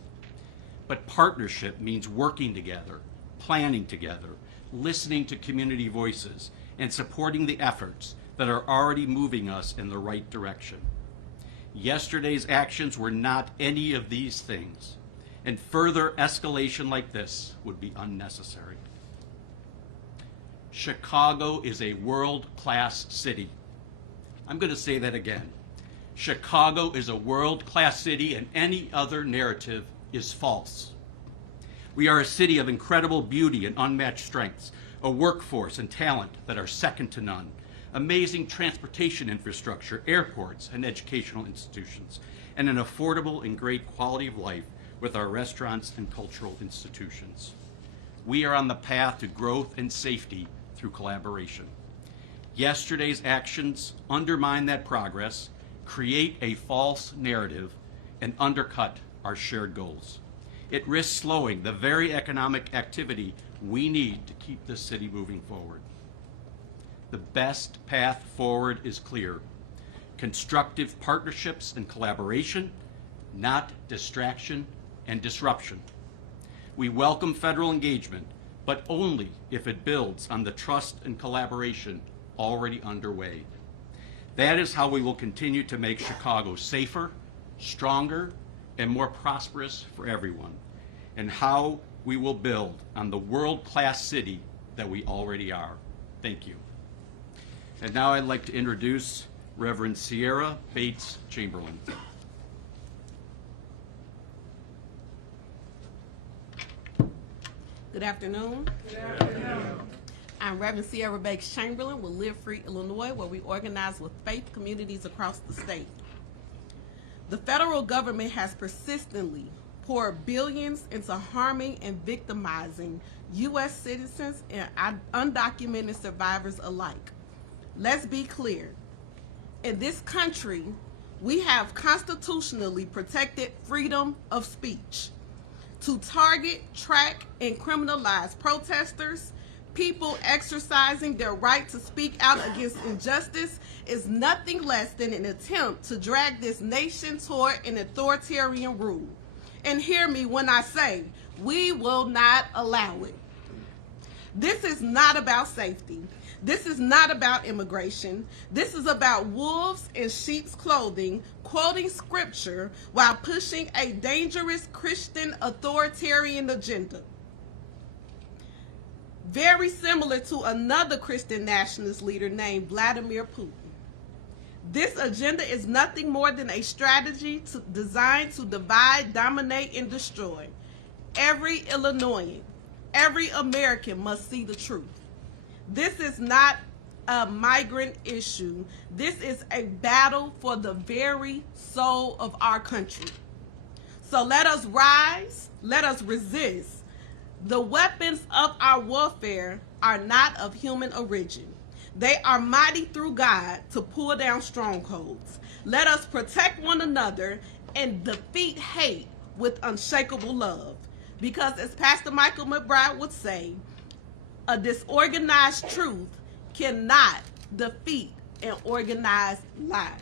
But partnership means working together, planning together, listening to community voices, and supporting the efforts that are already moving us in the right direction. Yesterday's actions were not any of these things, and further escalation like this would be unnecessary. Chicago is a world-class city. I'm going to say that again. Chicago is a world-class city, and any other narrative is false. We are a city of incredible beauty and unmatched strengths, a workforce and talent that are second to none, amazing transportation infrastructure, airports, and educational institutions, and an affordable and great quality of life with our restaurants and cultural institutions. We are on the path to growth and safety through collaboration. Yesterday's actions undermine that progress, create a false narrative, and undercut our shared goals. It risks slowing the very economic activity we need to keep this city moving forward. The best path forward is clear: constructive partnerships and collaboration, not distraction and disruption. We welcome federal engagement, but only if it builds on the trust and collaboration already underway. That is how we will continue to make Chicago safer, stronger, and more prosperous for everyone, and how we will build on the world-class city that we already are. Thank you. And now I'd like to introduce Reverend Sierra Bates Chamberlain. Good afternoon. Good afternoon. I'm Reverend Sierra Bates Chamberlain with Live Free, Illinois, where we organize with faith communities across the state. The federal government has persistently poured billions into harming and victimizing U.S. citizens and undocumented survivors alike. Let's be clear. In this country, we have constitutionally protected freedom of speech. To target, track, and criminalize protesters, people exercising their right to speak out against injustice, is nothing less than an attempt to drag this nation toward an authoritarian rule. And hear me when I say, we will not allow it. This is not about safety. This is not about immigration. This is about wolves in sheep's clothing, quoting scripture while pushing a dangerous Christian authoritarian agenda. Very similar to another Christian nationalist leader named Vladimir Putin. This agenda is nothing more than a strategy designed to divide, dominate, and destroy. Every Illinoisan, every American must see the truth. This is not a migrant issue. This is a battle for the very soul of our country. So let us rise, let us resist. The weapons of our warfare are not of human origin. They are mighty through God to pull down strongholds. Let us protect one another and defeat hate with unshakable love. Because as Pastor Michael McBride would say, a disorganized truth cannot defeat an organized lie.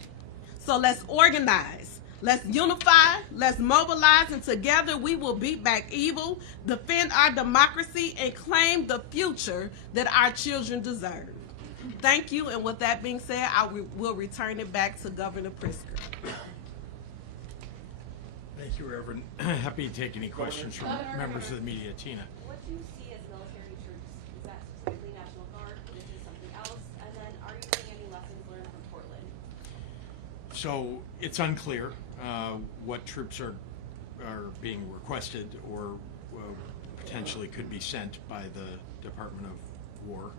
So let's organize, let's unify, let's mobilize, and together we will beat back evil, defend our democracy, and claim the future that our children deserve. Thank you, and with that being said, I will return it back to Governor Pritzker. Thank you, Reverend. Happy to take any questions from members of the media. Tina. What do you see as military troops? Is that specifically National Guard? Could it be something else? And then are you seeing any lessons learned from Portland? So it's unclear what troops are being requested or potentially could be sent by the Department of War.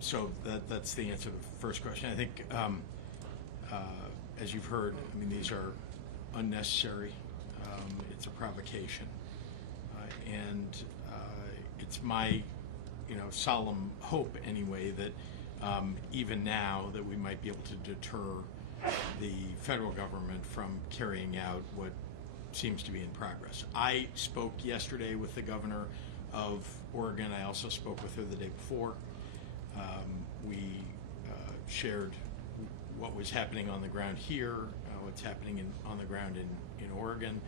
So that's the answer to the first question. I think, as you've heard, I mean, these are unnecessary. It's a provocation, and it's my, solemn hope anyway that even now that we might be able to deter the federal government from carrying out what seems to be in progress. I spoke yesterday with the governor of Oregon. I also spoke with her the day before. We shared what was happening on the ground here, what's happening on the ground in Oregon.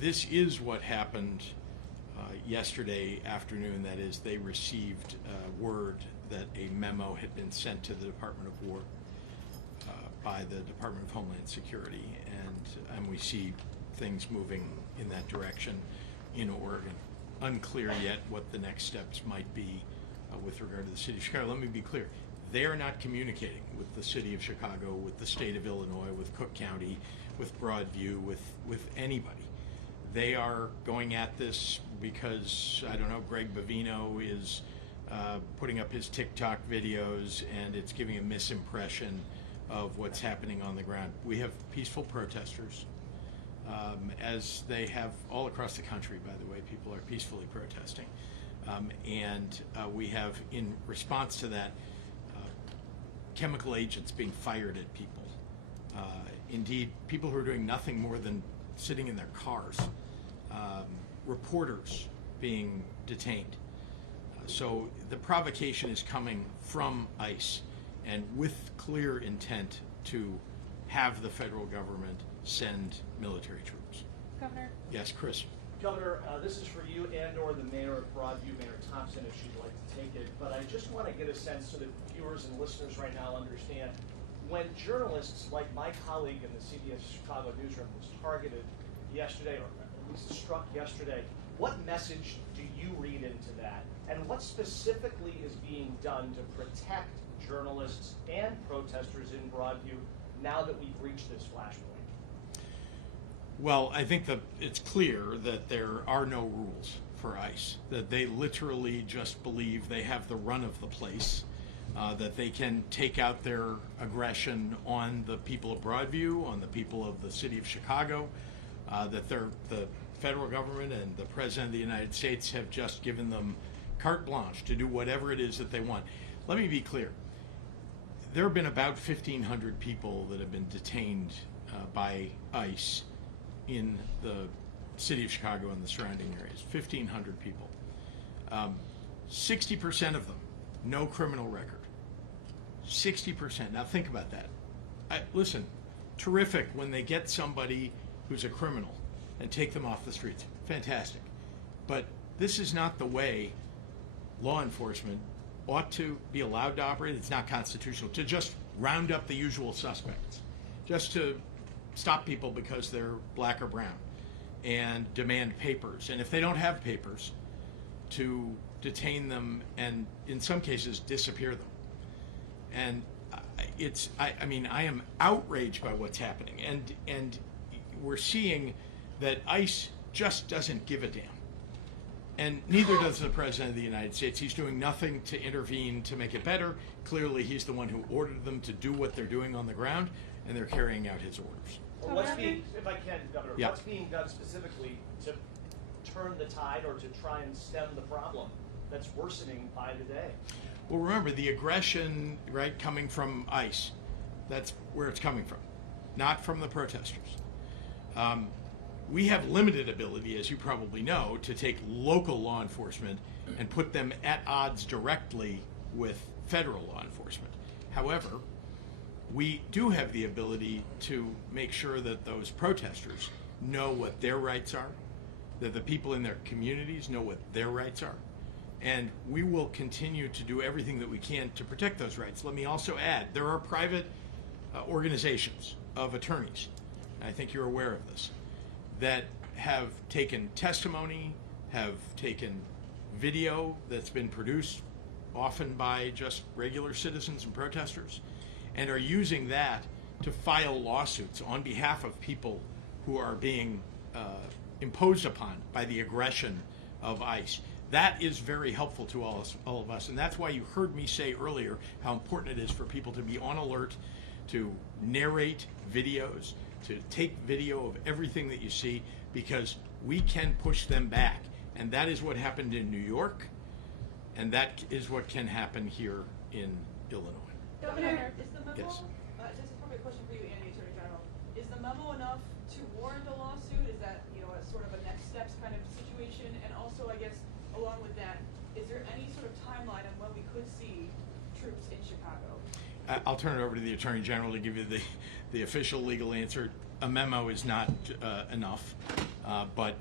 This is what happened yesterday afternoon. That is, they received word that a memo had been sent to the Department of War by the Department of Homeland Security, and we see things moving in that direction in Oregon. Unclear yet what the next steps might be with regard to the city of Chicago. Let me be clear. They are not communicating with the city of Chicago, with the state of Illinois, with Cook County, with Broadview, with anybody. They are going at this because, I don't know, Greg Bovino is putting up his TikTok videos, and it's giving a misimpression of what's happening on the ground. We have peaceful protesters, as they have all across the country, by the way. People are peacefully protesting. And we have, in response to that, chemical agents being fired at people. Indeed, people who are doing nothing more than sitting in their cars. Reporters being detained. So the provocation is coming from ICE, and with clear intent to have the federal government send military troops. Governor? Yes, Chris. Governor, this is for you and or the mayor of Broadview, Mayor Thompson, if she'd like to take it. But I just want to get a sense so that viewers and listeners right now understand when journalists like my colleague in the CBS Chicago newsroom was targeted yesterday, or at least struck yesterday, what message do you read into that? And what specifically is being done to protect journalists and protesters in Broadview now that we've reached this flashpoint? Well, I think that it's clear that there are no rules for ICE, that they literally just believe they have the run of the place, that they can take out their aggression on the people of Broadview, on the people of the city of Chicago, that the federal government and the President of the United States have just given them carte blanche to do whatever it is that they want. Let me be clear. There have been about 1,500 people that have been detained by ICE in the city of Chicago and the surrounding areas. 1,500 people. 60% of them, no criminal record. 60%. Now think about that. Listen, terrific when they get somebody who's a criminal and take them off the streets. Fantastic. But this is not the way law enforcement ought to be allowed to operate. It's not constitutional to just round up the usual suspects, just to stop people because they're black or brown and demand papers. And if they don't have papers, to detain them and in some cases disappear them. And I am outraged by what's happening. And we're seeing that ICE just doesn't give a damn. And neither does the President of the United States. He's doing nothing to intervene to make it better. Clearly, he's the one who ordered them to do what they're doing on the ground, and they're carrying out his orders. Well, what's being, if I can, Governor, Yeah. what's being done specifically to turn the tide or to try and stem the problem that's worsening by the day? Well, remember, the aggression, right, coming from ICE, that's where it's coming from, not from the protesters. We have limited ability, as you probably know, to take local law enforcement and put them at odds directly with federal law enforcement. However, we do have the ability to make sure that those protesters know what their rights are, that the people in their communities know what their rights are, and we will continue to do everything that we can to protect those rights. Let me also add, there are private organizations of attorneys, I think you're aware of this, that have taken testimony, have taken video that's been produced often by just regular citizens and protesters, and are using that to file lawsuits on behalf of people who are being imposed upon by the aggression of ICE. That is very helpful to all of us, and that's why you heard me say earlier how important it is for people to be on alert, to narrate videos, to take video of everything that you see, because we can push them back. And that is what happened in New York, and that is what can happen here in Illinois. Governor, is the memo, Yes. this is probably a question for you and the Attorney General, is the memo enough to warrant a lawsuit? Is that, a sort of a next steps kind of situation? And also, I guess, along with that, is there any sort of timeline on when we could see troops in Chicago? I'll turn it over to the Attorney General to give you the official legal answer. A memo is not enough, but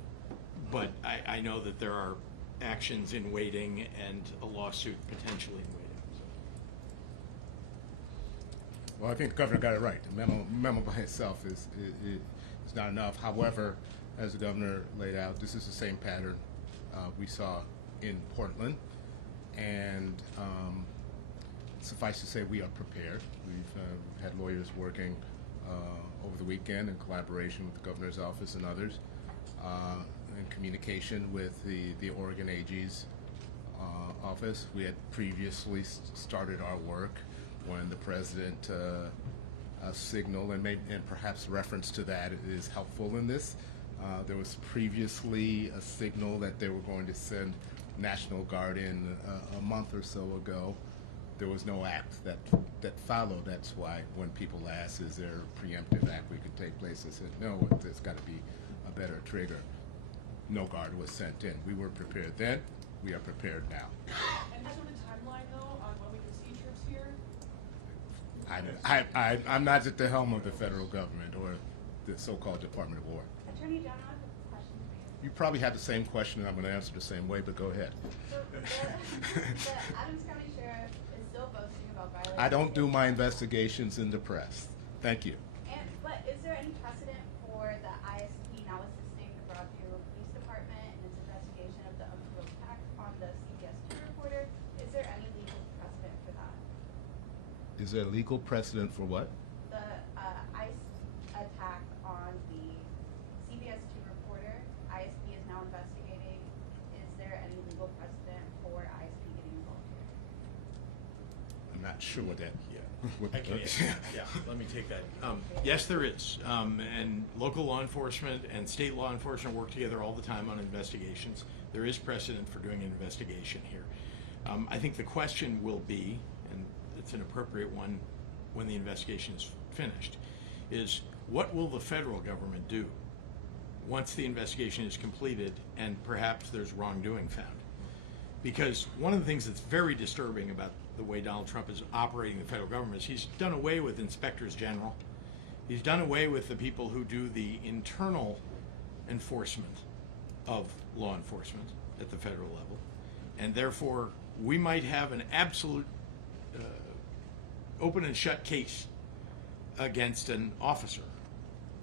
I know that there are actions in waiting and a lawsuit potentially in waiting. Well, I think the governor got it right. The memo by itself is not enough. However, as the governor laid out, this is the same pattern we saw in Portland, and suffice to say, we are prepared. We've had lawyers working over the weekend in collaboration with the governor's office and others, in communication with the Oregon AG's office. We had previously started our work when the president signaled, and perhaps reference to that is helpful in this. There was previously a signal that they were going to send National Guard in a month or so ago. There was no act that followed. That's why when people ask, is there a preemptive act we could take place, I said, no, there's got to be a better trigger. No guard was sent in. We were prepared then. We are prepared now. And there's sort of timeline, though, on when we could see troops here? I'm not at the helm of the federal government or the so-called Department of War. Attorney General, I have a question for you. You probably have the same question, and I'm going to answer the same way, but go ahead. So the Adams County Sheriff is still boasting about violating. I don't do my investigations in the press. Thank you. But is there any precedent for the ISP now assisting the Broadview Police Department in its investigation of the unprovoked attack on the CBS 2 reporter? Is there any legal precedent for that? Is there legal precedent for what? The ICE attack on the CBS 2 reporter, ISP is now investigating. Is there any legal precedent for ISP getting involved here? I'm not sure what that. I can yeah, let me take that. Yes, there is. And local law enforcement and state law enforcement work together all the time on investigations. There is precedent for doing an investigation here. I think the question will be, and it's an appropriate one when the investigation is finished, is what will the federal government do once the investigation is completed and perhaps there's wrongdoing found? Because one of the things that's very disturbing about the way Donald Trump is operating the federal government is he's done away with inspectors general. He's done away with the people who do the internal enforcement of law enforcement at the federal level. And therefore, we might have an absolute open and shut case against an officer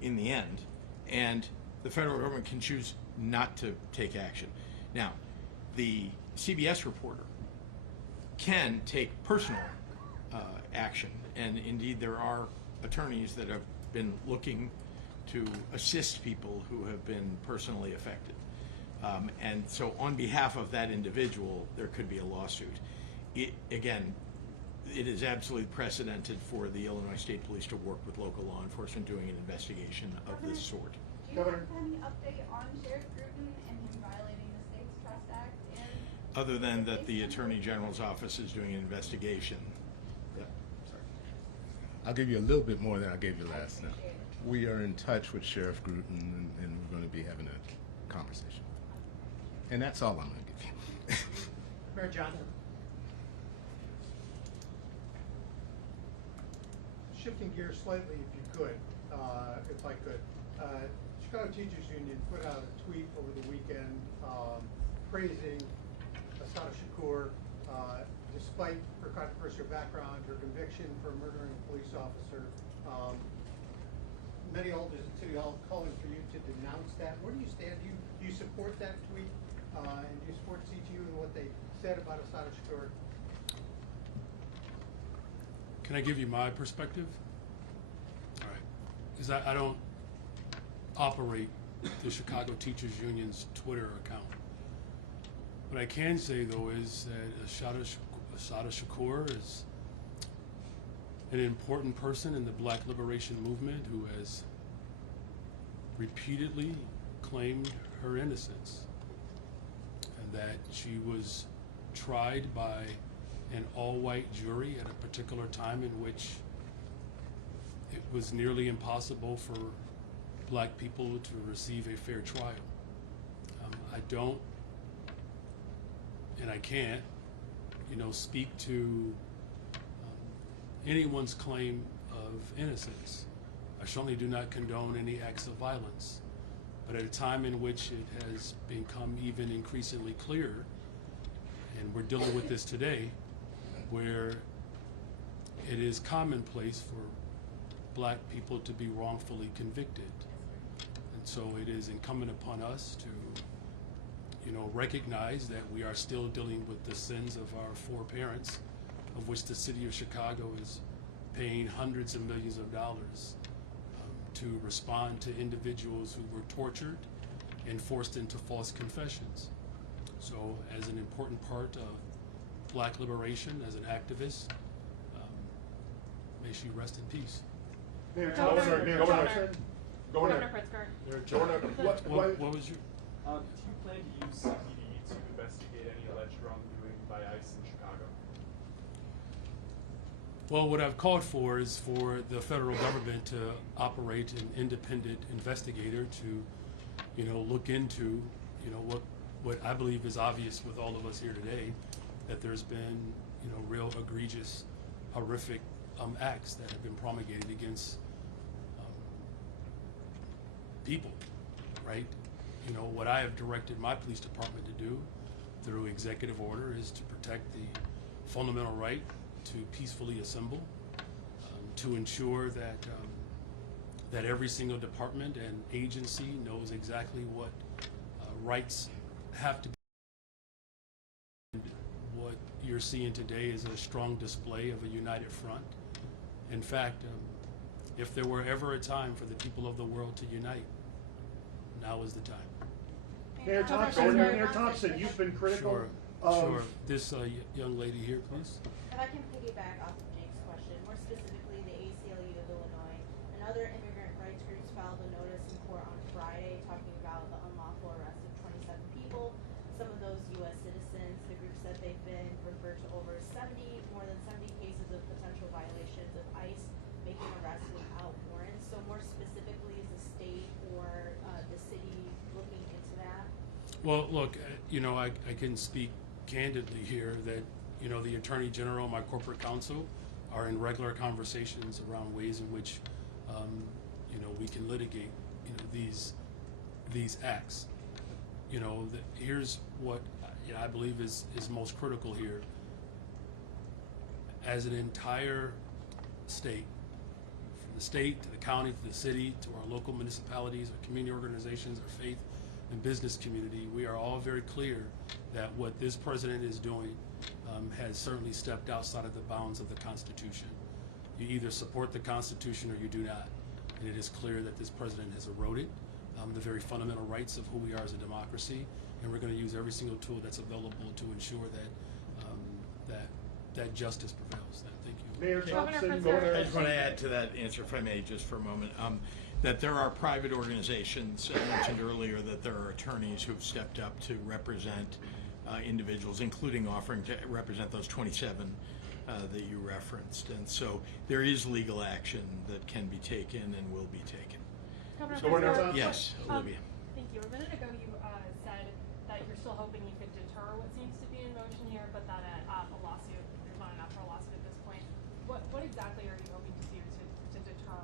in the end, and the federal government can choose not to take action. Now, the CBS reporter can take personal action, and indeed there are attorneys that have been looking to assist people who have been personally affected. And so on behalf of that individual, there could be a lawsuit. Again, it is absolutely precedented for the Illinois State Police to work with local law enforcement doing an investigation of this sort. Do you have any update on Sheriff Gruton and him violating the State's Trust Act? Other than that the Attorney General's office is doing an investigation. Yep. Sorry. I'll give you a little bit more than I gave you last night. We are in touch with Sheriff Gruton, and we're going to be having a conversation. And that's all I'm going to give you. Mayor Johnson. Shifting gears slightly, if you could, if I could. Chicago Teachers Union put out a tweet over the weekend praising Assata Shakur, despite her controversial background, her conviction for murdering a police officer. Many alders at City Hall calling for you to denounce that. Where do you stand? Do you support that tweet? And do you support CTU and what they said about Assata Shakur? Can I give you my perspective? All right. Because I don't operate the Chicago Teachers Union's Twitter account. What I can say, though, is that Assata Shakur is an important person in the Black liberation movement who has repeatedly claimed her innocence, and that she was tried by an all-white jury at a particular time in which it was nearly impossible for Black people to receive a fair trial. I don't, and I can't, speak to anyone's claim of innocence. I certainly do not condone any acts of violence, but at a time in which it has become even increasingly clear, and we're dealing with this today, where it is commonplace for Black people to be wrongfully convicted. And so it is incumbent upon us to, recognize that we are still dealing with the sins of our foreparents, of which the city of Chicago is paying hundreds of millions of dollars to respond to individuals who were tortured and forced into false confessions. So as an important part of Black liberation, as an activist, may she rest in peace. Governor Pritzker. What was your? Do you plan to use CTE to investigate any alleged wrongdoing by ICE in Chicago? Well, what I've called for is for the federal government to operate an independent investigator to, look into, what I believe is obvious with all of us here today, that there's been, real egregious, horrific acts that have been promulgated against people, right? What I have directed my police department to do through executive order is to protect the fundamental right to peacefully assemble, to ensure that that every single department and agency knows exactly what rights have to be. And what you're seeing today is a strong display of a united front. In fact, if there were ever a time for the people of the world to unite, now is the time. Mayor Thompson, you've been critical of... Sure. This young lady here, please. If I can piggyback off of Jake's question, more specifically the ACLU of Illinois and other immigrant rights groups filed a notice in court on Friday talking about the unlawful arrest of 27 people, some of those U.S. citizens. The group said they've been referred to more than 70 cases of potential violations of ICE making arrests without warrants. So more specifically, is the state or the city looking into that? Well, look, I can speak candidly here that, the Attorney General and my corporate counsel are in regular conversations around ways in which, we can litigate, these acts. Here's what I believe is most critical here. As an entire state, from the state to the county to the city to our local municipalities, our community organizations, our faith and business community, we are all very clear that what this president is doing has certainly stepped outside of the bounds of the Constitution. You either support the Constitution or you do not. And it is clear that this president has eroded the very fundamental rights of who we are as a democracy, and we're going to use every single tool that's available to ensure that justice prevails. Thank you. Mayor Thompson, I just want to add to that answer, if I may, just for a moment, that there are private organizations. I mentioned earlier that there are attorneys who've stepped up to represent individuals, including offering to represent those 27 that you referenced. And so there is legal action that can be taken and will be taken. Yes, Olivia. Thank you. A minute ago you said that you're still hoping you could deter what seems to be in motion here, but that a lawsuit, there's not enough for a lawsuit at this point. What exactly are you hoping to do to deter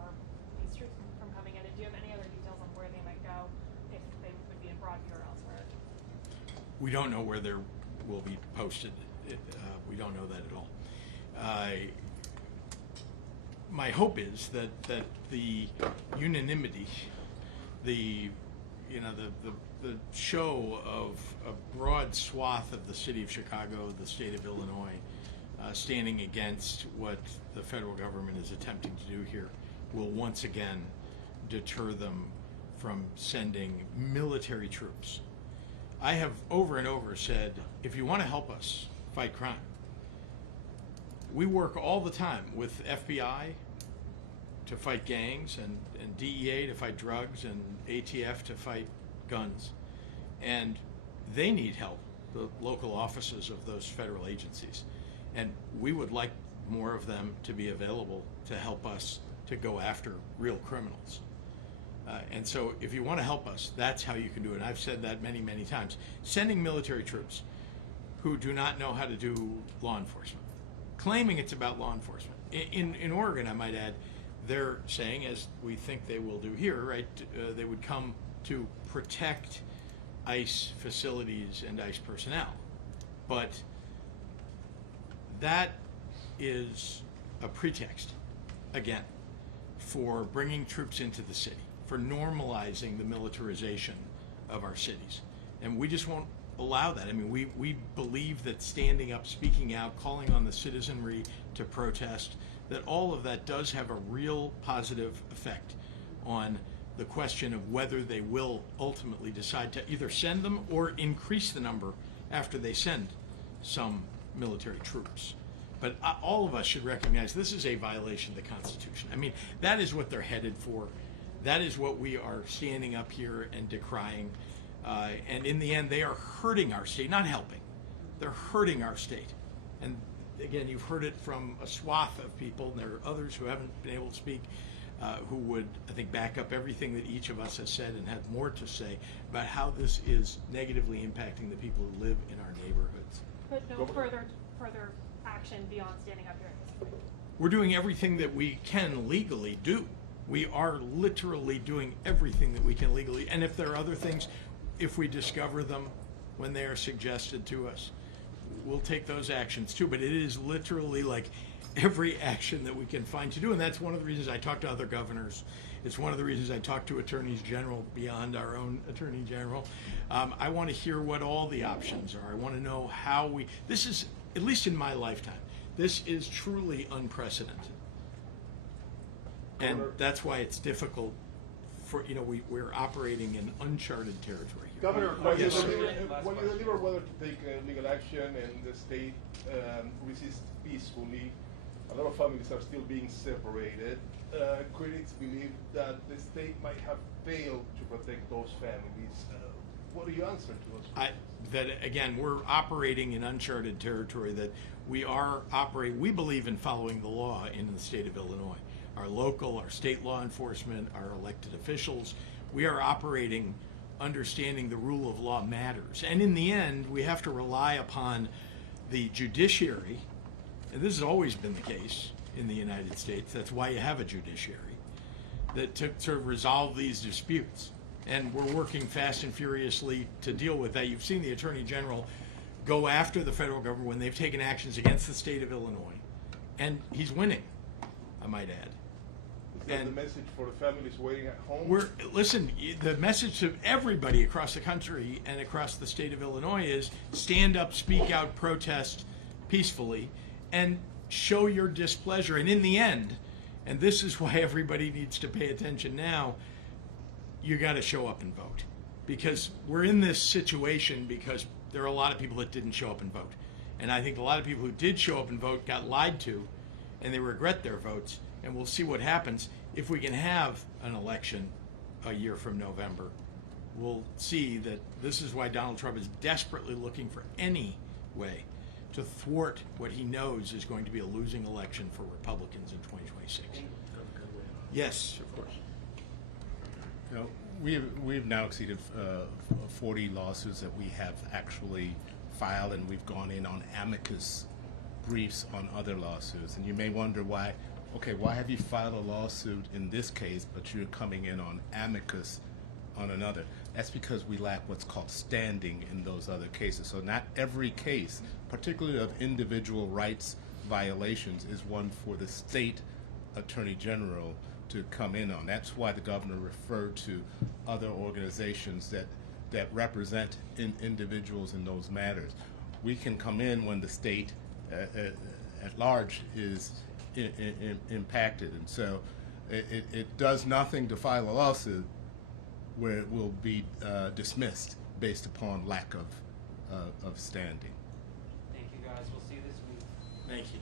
these troops from coming in? And do you have any other details on where they might go, if they would be in Broadview or elsewhere? We don't know where they will be posted. We don't know that at all. My hope is that the unanimity, the show of a broad swath of the city of Chicago, the state of Illinois, standing against what the federal government is attempting to do here, will once again deter them from sending military troops. I have over and over said, if you want to help us fight crime, we work all the time with FBI to fight gangs and DEA to fight drugs and ATF to fight guns. And they need help, the local offices of those federal agencies. And we would like more of them to be available to help us to go after real criminals. And so if you want to help us, that's how you can do it. And I've said that many, many times. Sending military troops who do not know how to do law enforcement, claiming it's about law enforcement. In Oregon, I might add, they're saying, as we think they will do here, right, they would come to protect ICE facilities and ICE personnel. But that is a pretext, again, for bringing troops into the city, for normalizing the militarization of our cities. And we just won't allow that. I mean, we believe that standing up, speaking out, calling on the citizenry to protest, that all of that does have a real positive effect on the question of whether they will ultimately decide to either send them or increase the number after they send some military troops. But all of us should recognize this is a violation of the Constitution. I mean, that is what they're headed for. That is what we are standing up here and decrying. And in the end, they are hurting our state, not helping. They're hurting our state. And again, you've heard it from a swath of people, and there are others who haven't been able to speak, who would, I think, back up everything that each of us has said and have more to say about how this is negatively impacting the people who live in our neighborhoods. But no further action beyond standing up here at this point. We're doing everything that we can legally do. We are literally doing everything that we can legally. And if there are other things, if we discover them when they are suggested to us, we'll take those actions too. But it is literally like every action that we can find to do. And that's one of the reasons I talk to other governors. It's one of the reasons I talk to attorneys general beyond our own attorney general. I want to hear what all the options are. I want to know how this is, at least in my lifetime, this is truly unprecedented. And that's why it's difficult for, we're operating in uncharted territory here. Governor, when you deliver whether to take legal action and the state resists peacefully, a lot of families are still being separated. Critics believe that the state might have failed to protect those families. What do you answer to those? That again, we're operating in uncharted territory. That we believe in following the law in the state of Illinois. Our local, our state law enforcement, our elected officials, we are operating understanding the rule of law matters. And in the end, we have to rely upon the judiciary, and this has always been the case in the United States. That's why you have a judiciary, that to resolve these disputes. And we're working fast and furiously to deal with that. You've seen the Attorney General go after the federal government when they've taken actions against the state of Illinois, and he's winning, I might add. Is that the message for the families waiting at home? Listen, the message to everybody across the country and across the state of Illinois is stand up, speak out, protest peacefully, and show your displeasure. And in the end, and this is why everybody needs to pay attention now, you got to show up and vote. Because we're in this situation because there are a lot of people that didn't show up and vote. And I think a lot of people who did show up and vote got lied to, and they regret their votes. And we'll see what happens. If we can have an election a year from November, we'll see that this is why Donald Trump is desperately looking for any way to thwart what he knows is going to be a losing election for Republicans in 2026. Yes, of course. We've now exceeded 40 lawsuits that we have actually filed, and we've gone in on amicus briefs on other lawsuits. And you may wonder why have you filed a lawsuit in this case, but you're coming in on amicus on another? That's because we lack what's called standing in those other cases. So not every case, particularly of individual rights violations, is one for the state attorney general to come in on. That's why the governor referred to other organizations that represent individuals in those matters. We can come in when the state at large is impacted, and so it does nothing to file a lawsuit where it will be dismissed based upon lack of standing. Thank you, guys. We'll see you this week. Thank you.